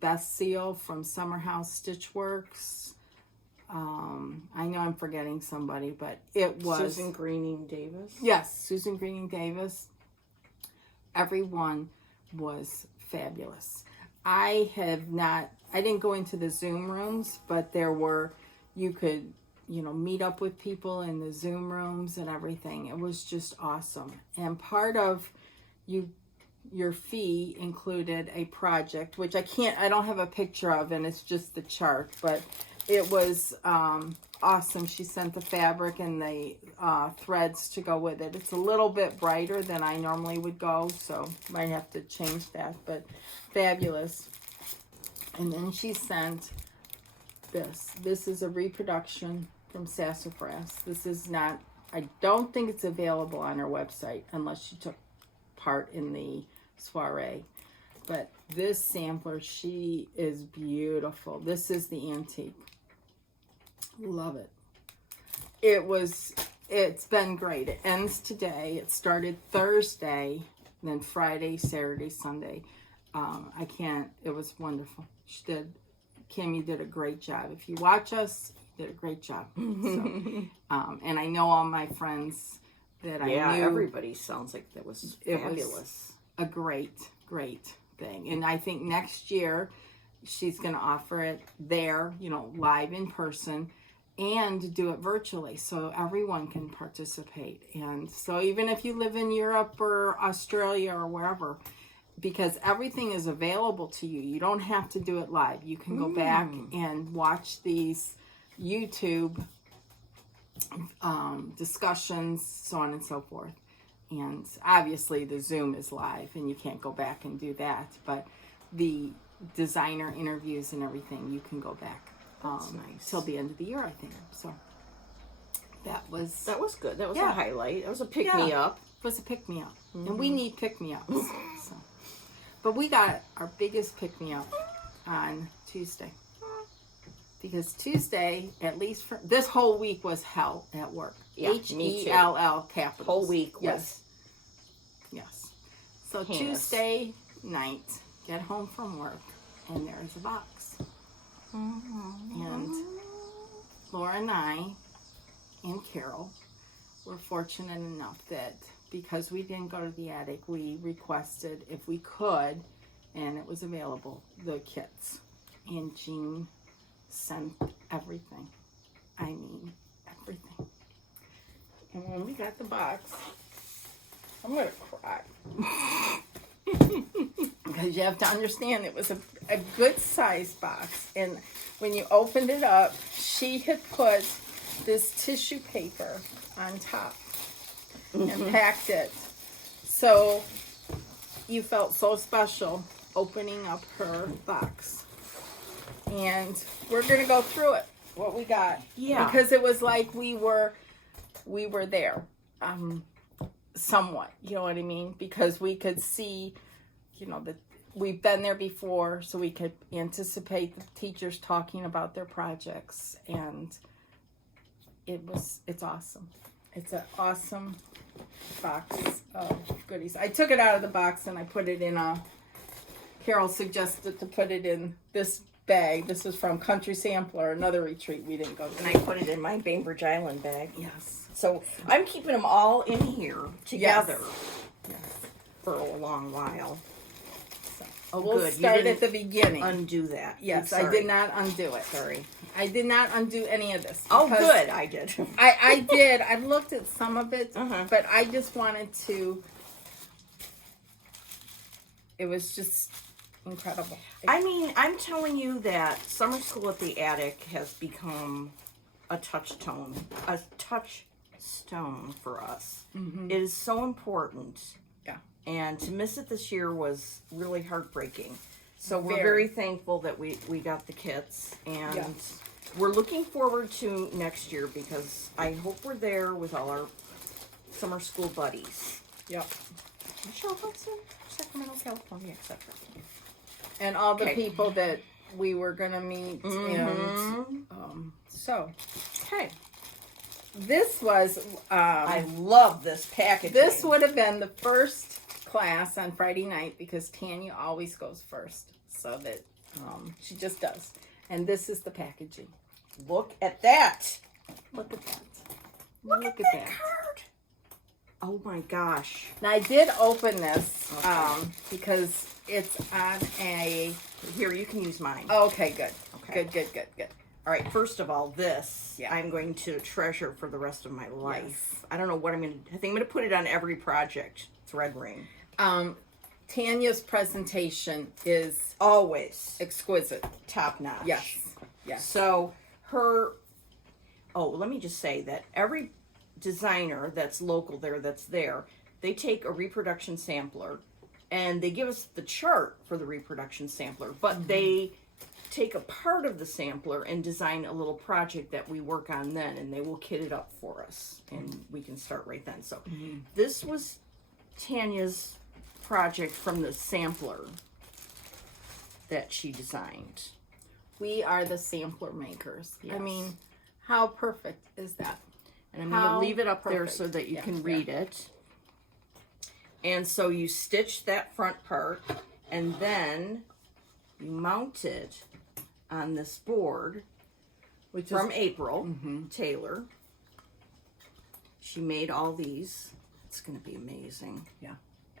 Beth Seal from Summer House Stitchworks. I know I'm forgetting somebody, but it was Susan Greening Davis. Yes, Susan Greening Davis. Everyone was fabulous. I didn't go into the Zoom rooms, but you could meet up with people in the Zoom rooms and everything. It was just awesome. And part of your fee included a project, which I don't have a picture of, and it's just the chart, but it was awesome. She sent the fabric and the threads to go with it. It's a little bit brighter than I normally would go, so might have to change that, but fabulous. And then she sent this. This is a reproduction from Sassafras. This is not, I don't think it's available on her website unless she took part in the soiree. But this sampler, she is beautiful. This is the antique. Love it. It's been great. It ends today. It started Thursday, then Friday, Saturday, Sunday. It was wonderful. Kimmy did a great job. If you watch us, you did a great job. So, and I know all my friends that I knew. Yeah, everybody sounds like that was fabulous. It was a great thing. And I think next year she's going to offer it there, live in person, and do it virtually so everyone can participate. And so even if you live in Europe or Australia or wherever, because everything is available to you, you don't have to do it live. You can go back and watch these YouTube discussions, so on and so forth. And obviously the Zoom is live and you can't go back and do that, but the designer interviews and everything, you can go back till the end of the year, I think. So that was good. That was a highlight. It was a pick-me-up. It was a pick-me-up. And we need pick-me-ups. So. But we got our biggest pick-me-up on Tuesday. Because Tuesday, at least for this whole week, was hell at work. Yeah, Hell capitals. Whole week was. Yes. So Tuesday night, get home from work, and there's a box. And Laura and I and Carol were fortunate enough that because we didn't go to the attic, we requested if we could, and it was available, the kits. And Jean sent everything. I mean, everything. And when we got the box, I'm going to cry. Because you have to understand, it was a good sized box. And when you opened it up, she had put this tissue paper on top and packed it. So you felt so special opening up her box. And we're going to go through it, what we got. Yeah. Because it was like we were there, somewhat, you know what I mean? Because we could see, we've been there before, so we could anticipate the teachers talking about their projects, and it's awesome. It's an awesome box of goodies. I took it out of the box and I put it in Carol suggested to put it in this bag. This is from Country Sampler, another retreat we didn't go to. And I put it in my Bainbridge Island bag. Yes. So I'm keeping them all in here together Yes. for a long while. Oh, We'll good. start You didn't at the beginning. undo that. Yes, I'm I did not undo it. Sorry. I did not undo any of this. Oh, because good. I did. I did. I looked at some of it, Uh-huh. but I just wanted to. It was just incredible. I mean, I'm telling you that Summer School at the Attic has become a touchstone for us. Mm-hmm. It is so important. Yeah. And to miss it this year was really heartbreaking. So we're Very. very thankful that we got the kits, and Yeah. we're looking forward to next year because I hope we're there with all our summer school buddies. Yep. Michelle Hudson, Sacramento, California, etc. And all the Okay. people that we were gonna meet, Mhm. and so Okay. this was. I love this package. This would have been the first class on Friday night because Tanya always goes first, so that she just does. And this is the packaging. Look at that. Look at that. Look at that card. Oh my gosh. Now I did open this Okay. because it's on a. Here, you can use mine. Okay, good. Okay. Good. All right, first of all, this Yeah. I'm going to treasure for the rest of my life. Yes. I don't know what I think I'm going to put it on every project. Thread ring. Tanya's presentation is Always exquisite. top notch. Yes. So let me just say that every designer that's local that's there, they take a reproduction sampler and they give us the chart for the reproduction sampler, but they take a part of the sampler and design a little project that we work on then, and they will kit it up for us and we can start right then. So this was Tanya's project from the sampler that she designed. We are the sampler makers. I Yes. mean, how perfect is that? And I'm going to leave it up there so that you can read it. And so you stitch that front part, and then you mount it on this board, Which from is April Taylor. She made all these. It's going to be amazing. yeah,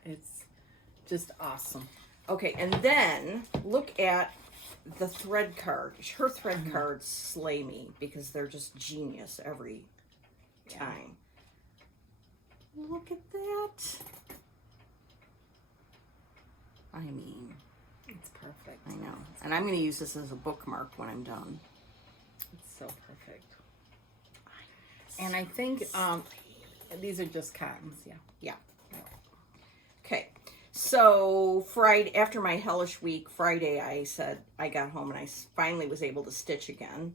it's just awesome. Okay, and then look at the thread card. Her thread cards slay me because they're just genius every time. Look at that. I mean, It's perfect. I know. And I'm going to use this as a bookmark when I'm done. It's so perfect. And I think these are just cottons. Yeah. Okay. So Friday, after my hellish week, Friday, I said, I got home and I finally was able to stitch again.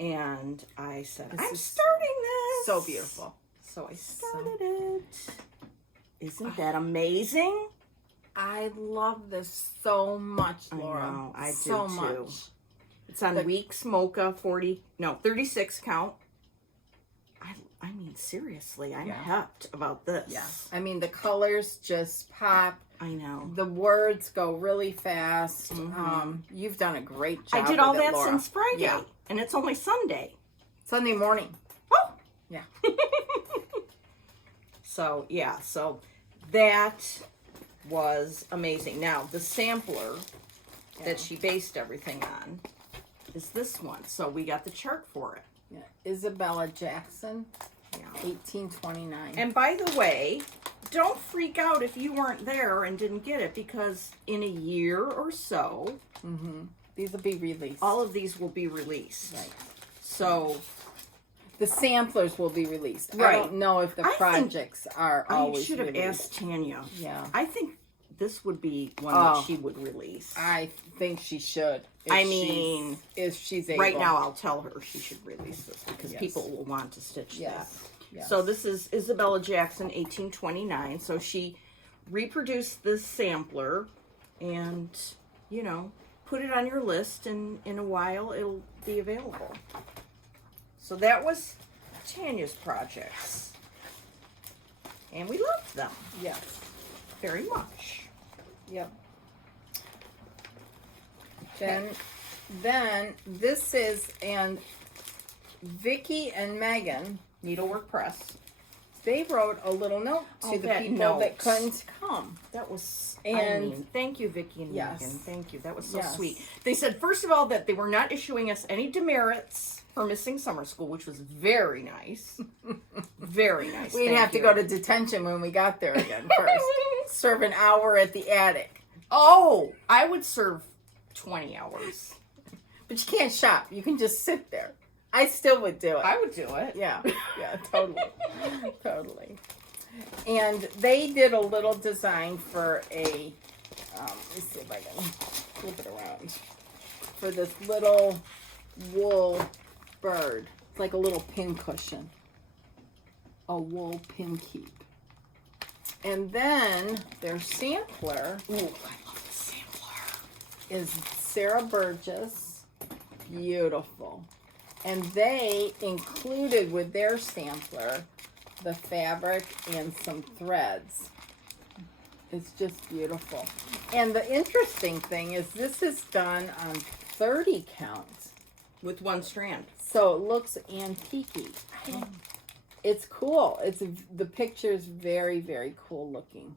And I said, I'm starting this. So beautiful. So I started it. Isn't that amazing? I love this so much, Laura. I know, I do so too. much. It's on Weeks Mocha 36 count. I mean, seriously, I'm happed about this. Yeah. I mean, the colors just pop. I know. The words go really fast. You've done a great job. I did all with it, that Laura. since Friday. Yeah. And it's only Sunday. Sunday morning. Oh! Yeah. So that was amazing. Now, the sampler that she based everything on is this one. So we got the chart for it. Yeah. Isabella Jackson, Yeah. 1829. And by the way, don't freak out if you weren't there and didn't get it, because in a year or so, These will be released. all of these will be released. Right. So The samplers will be released. I Right. don't know if the I think- projects are I always should have released. asked Tanya. Yeah. I think this would be one Oh. that she would release. I think she should. If she's able. Right now, I'll tell her she should release this because Yes. people will want to stitch Yes. that. Yes. So this is Isabella Jackson, 1829. So she reproduced this sampler and, you know, put it on your list, and in a while it'll be available. So that was Tanya's projects. And we loved them. Yes. Very much. Yep. Then this is, and Vicky and Megan, Needlework Press. they wrote a little note to the people that couldn't come. That was, And thank you, Vicky and yes. Megan. Thank you. That was so Yes. sweet. They said, first of all, that they were not issuing us any demerits for missing summer school, which was very nice. Very nice. We'd have to go to detention when we got there again first. Serve an hour at the attic. Oh, I would serve 20 hours. But you can't shop. You can just sit there. I still would do it. I would do it. Yeah, totally. Totally. And they did a little design for a, let me see if I can flip it around, for this little wool bird. It's like a little pin cushion. A wool pin keep. And then their sampler Ooh, I love the sampler. is Sarah Burgess. Beautiful. And they included with their sampler the fabric and some threads. It's just beautiful. And the interesting thing is this is done on 30 counts. With one strand. So it looks antique-y. It's cool. The picture's very, very cool looking.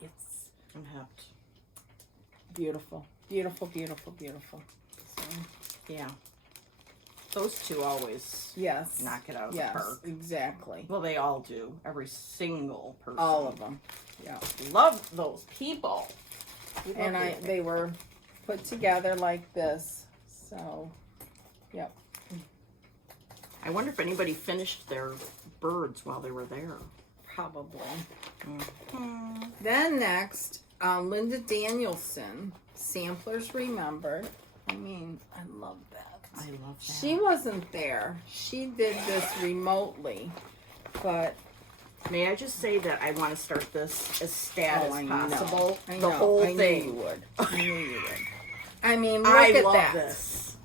It's I'm happy. beautiful. Beautiful, beautiful, beautiful. So, Yeah. Those two always yes. knock it out of Yes, the park. exactly. Well, they all do. Every single person. All of them. Yeah. Love those people. We love And them. they were put together like this. So, yep. I wonder if anybody finished their birds while they were there. Probably. Mm-hmm. Then next, Linda Danielson, Samplers Remembered. I mean, I love that. I love that. She wasn't there. She did this remotely, but May I just say that I want to start this as stat as possible. I The know. whole I thing. knew you would. I knew you would. I mean, look I at love that. this.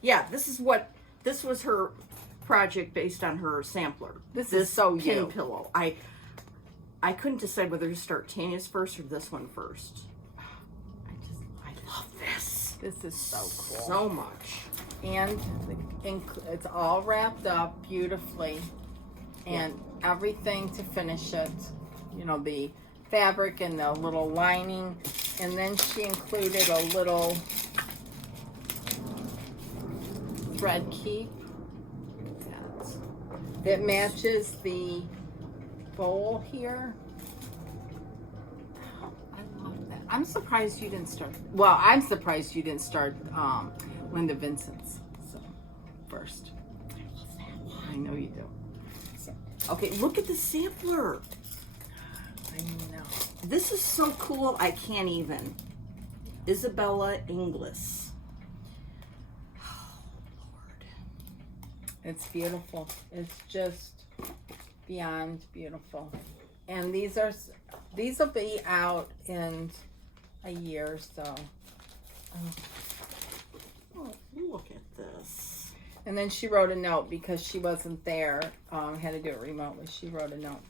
Yeah, this was her project based on her sampler. This is so pin you. pillow. I couldn't decide whether to start Tanya's first or this one first. I love this. This is so cool. So much. And it's all wrapped up beautifully, and everything to finish it. You know, the fabric and the little lining, and then she included a little thread keep that matches the bowl here. I love that. I'm surprised you didn't start. Well, I'm surprised you didn't start Linda Vincent's first. I love that one. I know you do. So, Okay, look at the sampler. I know. This is so cool. I can't even. Isabella Inglis. Oh, Lord. It's beautiful. It's just beyond beautiful. And these will be out in a year or so. Oh, look at this. And then she wrote a note because she wasn't there. Had to do it remotely. She wrote a note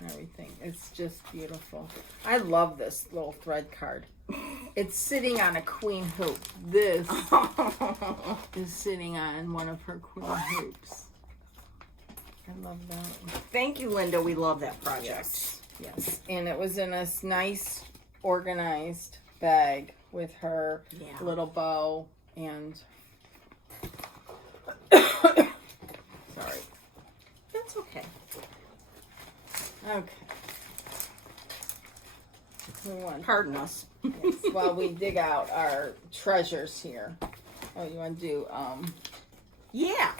and everything. It's just beautiful. I love this little thread card. It's sitting on a queen hoop. This is sitting on one of her queen hoops. I love that. Thank you, Linda. We love that project. Yes. Yes. And it was in this nice, organized bag with her little bow and... Sorry. That's okay. Okay. We want, Pardon us. yes, while we dig out our treasures here. Oh, you want to do, Yeah.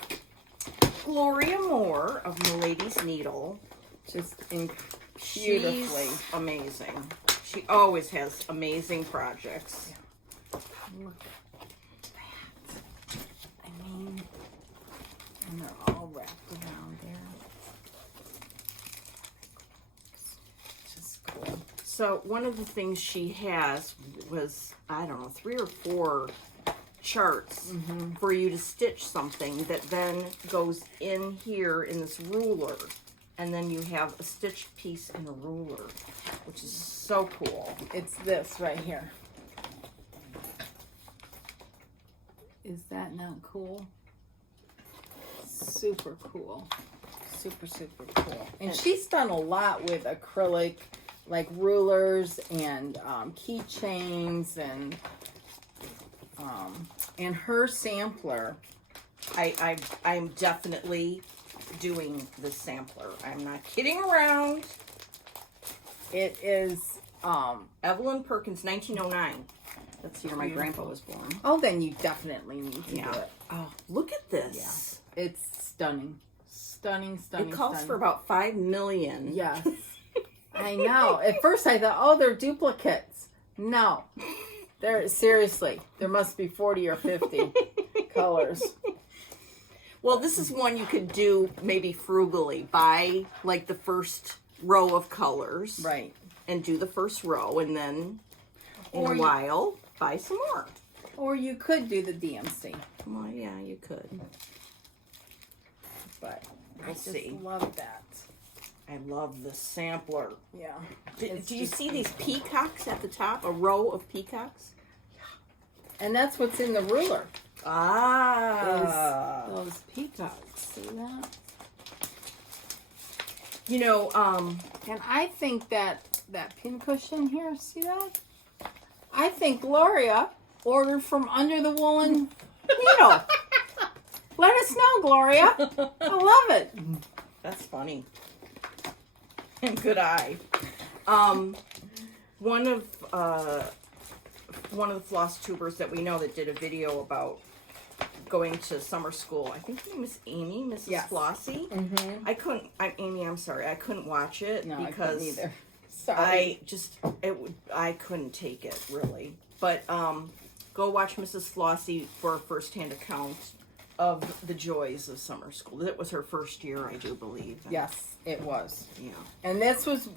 Gloria Moore of Milady's Needle. just beautifully. She's amazing. She always has amazing projects. Look at that. I mean, and they're all wrapped around there. Just cool. So one of the things she has, was, I don't know, 3 or 4 charts for you to stitch something that then goes in here in this ruler. And then you have a stitched piece and a ruler, which is so cool. It's this right here. Is that not cool? Super cool. Super, super cool. And she's done a lot with acrylic, like rulers and keychains and her sampler. I'm definitely doing the sampler. I'm not kidding around. It is Evelyn Perkins, 1909. That's the year my grandpa was born. oh, then you definitely need to do it. Oh, look at this. Yeah. It's stunning. Stunning, stunning, It calls stunning. for about 5 million. Yes. I know. At first I thought, oh, they're duplicates. No. Seriously, there must be 40 or 50 colors. Well, this is one you could do maybe frugally. Buy like the first row of colors. Right. And do the first row, and then in Or a while, buy some more. Or you could do the DMC. Well, yeah, you could. But I We'll just see. love that. I love the sampler. Yeah. Do It's you just see these peacocks at the top? A row of peacocks? And that's what's in the ruler. Ah. Is those peacocks. See that? You know, And I think that pincushion here, see that? I think Gloria ordered from under the woolen needle. Let us know, Gloria. I love it. that's funny. And good eye. One of the floss tubers that we know that did a video about going to summer school. I think her name is Amy, Mrs. Yes. Flossie. Mm-hmm. Amy, I'm sorry. I couldn't watch it No, because I couldn't either. Sorry. I couldn't take it really. But go watch Mrs. Flossie for a first-hand account of the joys of summer school. That was her first year, I do believe. Yes, it was. Yeah. And this was,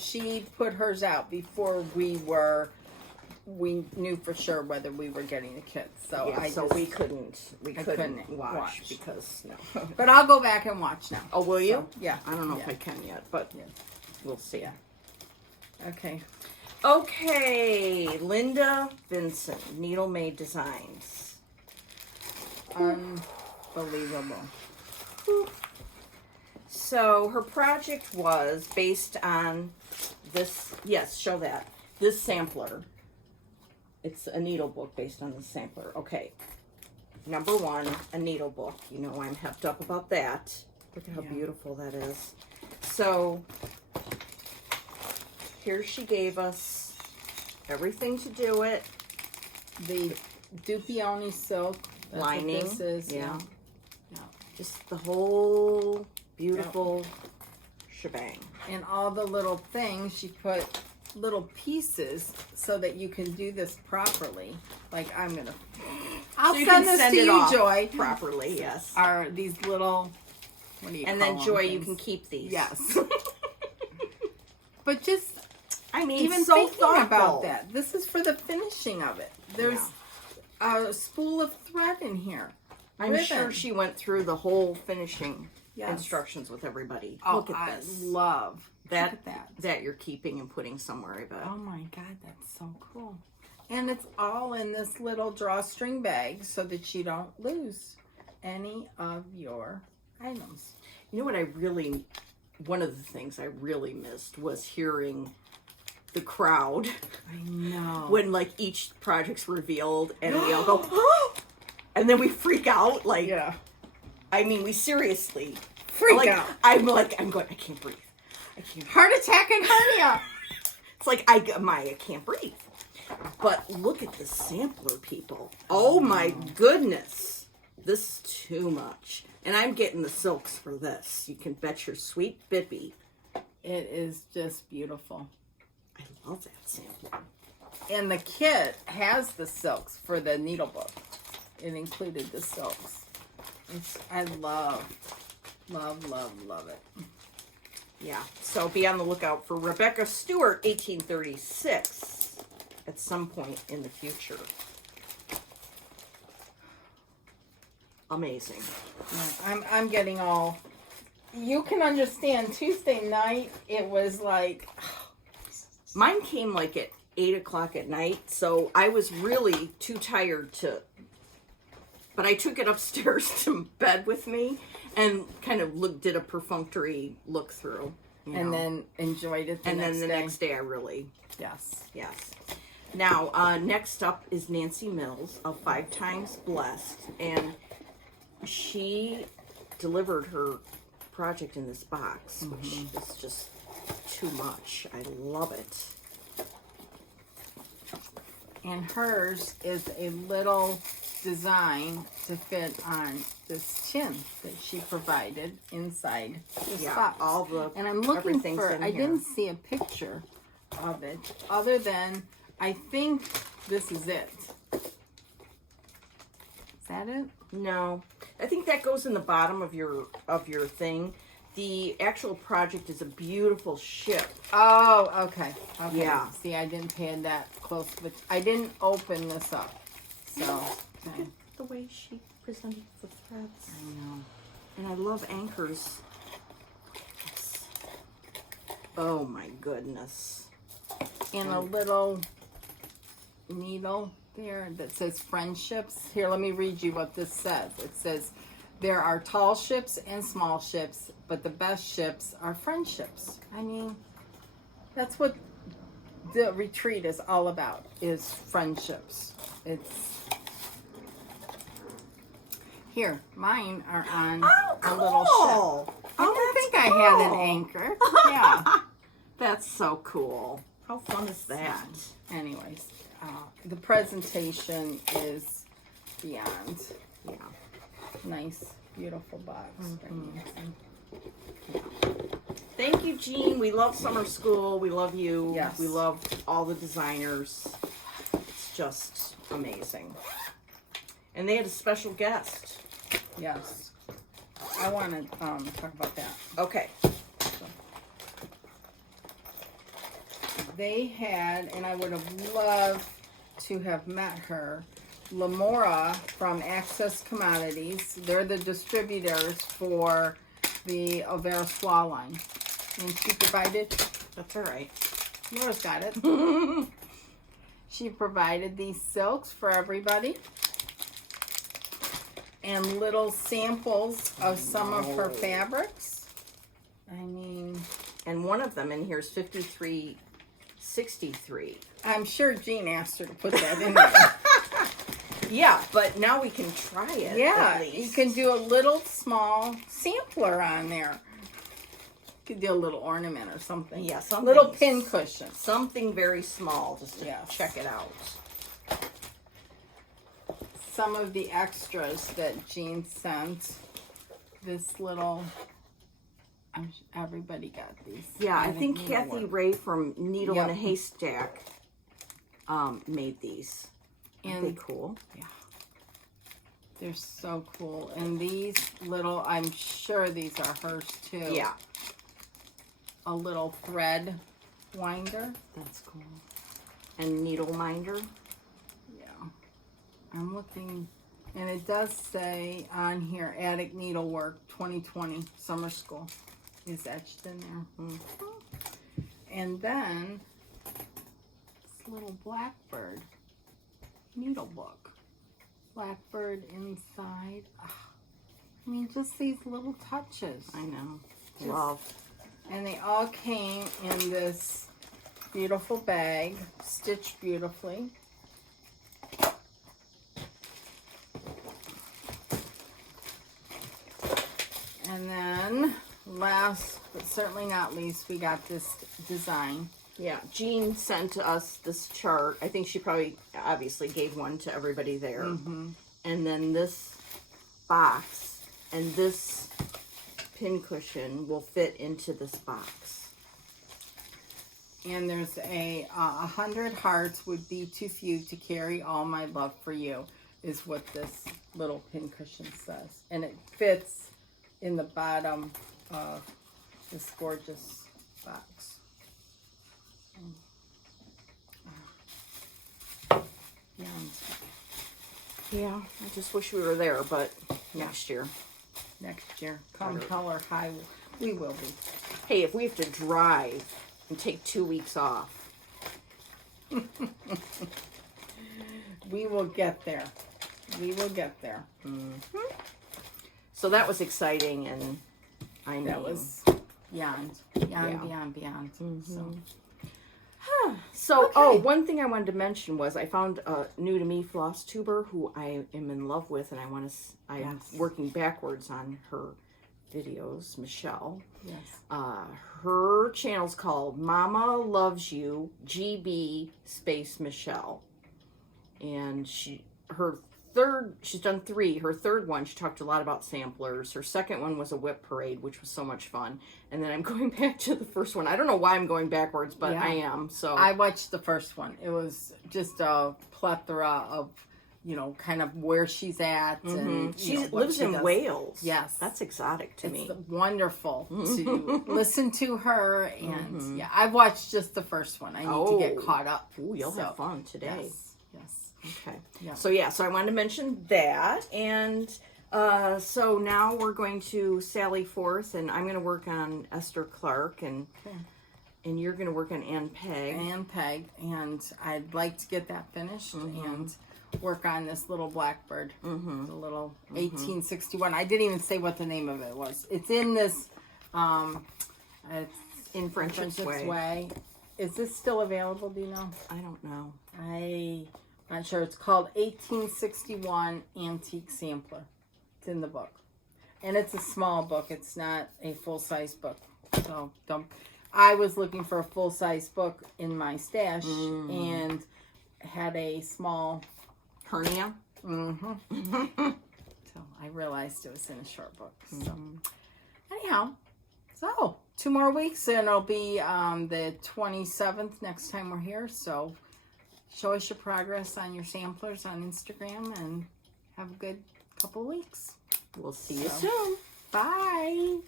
she put hers out before we knew for sure whether we were getting the kids. So Yeah, we couldn't couldn't watch watch. because no. But I'll go back and watch now. Oh, will you? So, yeah. I don't know if Yeah. I can yet, but Yeah. we'll see. Yeah. Okay. Okay, Linda Vincent, Needle Made Designs. Unbelievable. So her project was based on this. Yes, show that. This sampler. It's a needle book based on the sampler. Okay. Number 1, a needle book. You know I'm hepped up about that. Look at how beautiful that is. So here she gave us everything to do it. The Dupioni silk. That's Lining. What this is. Yeah. Yeah. Just the whole beautiful shebang. And all the little things, she put little pieces so that you can do this properly. Like I'll So you send can this send to it you, off Joy. properly, yes. Are these little, what do you And call then them, Joy, you things? can keep these. Yes. But just I mean, even so thinking thoughtful. about that, this is for the finishing of it. There's a spool of thread in here. I'm Ribbon. sure she went through the whole finishing Yes. instructions with everybody. Oh, Look at I this. love That, look at that. that you're keeping and putting somewhere, I bet. Oh my God, that's so cool. And it's all in this little drawstring bag so that you don't lose any of your items. You know what one of the things I really missed was hearing the crowd I know. when like each project's revealed and we all go, oh! And then we freak out. Like, Yeah. I mean, we seriously Freak out. I'm going, I can't breathe. I can't. Heart attack and hernia. It's like, I can't breathe. But look at the sampler, people. Oh my goodness. This is too much. And I'm getting the silks for this. You can bet your sweet bippy. It is just beautiful. I love that sampler. And the kit has the silks for the needle book. It included the silks. I love it. Yeah. So be on the lookout for Rebecca Stewart, 1836. at some point in the future. Amazing. I'm getting all. You can understand. Tuesday night, it was like. Mine came like at 8 o'clock at night, so I was really too tired to. But I took it upstairs to bed with me and kind of did a perfunctory look through. And then enjoyed it the next day I really. Yes. Now, next up is Nancy Mills of 5 Times Blessed, and she delivered her project in this box, which is just too much. I love it. And hers is a little design to fit on this tin that she provided inside this box. All the and I'm looking for. I here. didn't see a picture of it, other than I think this is it. Is that it? No, I think that goes in the bottom of your thing. The actual project is a beautiful ship. Oh, okay. Yeah. See, I didn't pay that close, but I didn't open this up. So, Look at the way she presented the threads. I know. And I love anchors. Oh my goodness. And a little needle there that says friendships. Here, let me read you what this says. It says, there are tall ships and small ships, but the best ships are friendships. I mean, that's what the retreat is all about, is friendships. It's here, mine are on a little ship. I don't think I had an anchor. Yeah. That's so cool. How fun is that? Anyways, the presentation is beyond. Yeah. Nice, beautiful box. Thank you, Jean. We love summer school. We love you. Yes. We love all the designers. It's just amazing. And they had a special guest. Yes. I want to talk about that. Okay. They had, and I would have loved to have met her, Lamora from Access Commodities. They're the distributors for the Avera Schwa line. And she provided... That's all right. Laura's got it. She provided these silks for everybody. And little samples of some of her fabrics. I mean... And one of them in here is 5363. I'm sure Jean asked her to put that in there. Yeah, but now we can try it. Yeah, at least. you can do a little small sampler on there. You could do a little ornament or something. Yeah, something. Little pin cushion. Something very small just to Yes. check it out. Some of the extras that Jean sent. This little... everybody got these. Yeah, I think Kathy needlework. Ray from Needle in a Yep. Haystack made these. Aren't they cool? Yeah. They're so cool. And these little, I'm sure these are hers too. Yeah. A little thread winder. That's cool. And needle minder. Yeah. I'm looking, and it does say on here, Attic Needlework 2020 Summer School is etched in there. And then, this little blackbird needle book. Blackbird inside. I mean, just these little touches. I know. Love. And they all came in this beautiful bag, stitched beautifully. And then, last but certainly not least, we got this design. Yeah, Jean sent us this chart. I think she probably obviously gave one to everybody there. And then this box and this pin cushion will fit into this box. And there's a 100 hearts would be too few to carry all my love for you, is what this little pin cushion says. And it fits in the bottom of this gorgeous box. Yeah, I just wish we were there, but next year. Next year. Come hell or high, we will be. Hey, if we have to drive and take 2 weeks off. We will get there. We will get there. So that was exciting, and I mean, That was beyond. So, Oh, one thing I wanted to mention was I found a new to me floss tuber who I am in love with, and I'm working backwards on her videos, Michelle. Yes. Her channel's called Mama Loves You GB space Michelle, and she's done 3. Her third one, she talked a lot about samplers. Her second one was a whip parade, which was so much fun. And then I'm going back to the first one. I don't know why I'm going backwards, but I am. So I watched the first one. It was just a plethora of, kind of where she's at. And she what lives she in does. Wales. Yes. That's exotic to me. It's wonderful to listen to her. And I've watched just the first one. I need to get caught up. Ooh, you'll have fun today. Yes. Okay. Yeah. So I wanted to mention that, and so now we're going to sally forth, and I'm going to work on Esther Clark, and you're going to work on Ann Peg. And I'd like to get that finished and work on this little blackbird, the little 1861. I didn't even say what the name of it was. It's in this, it's In Friendship's Way. Is this still available? Do you know? I don't know. I'm not sure. It's called 1861 Antique Sampler. It's in the book. And it's a small book. It's not a full-size book. So I was looking for a full-size book in my stash and had a small Hernia? So I realized it was in a short book. So anyhow, 2 more weeks and it'll be the 27th next time we're here. So show us your progress on your samplers on Instagram and have a good couple weeks. We'll see you soon. Bye.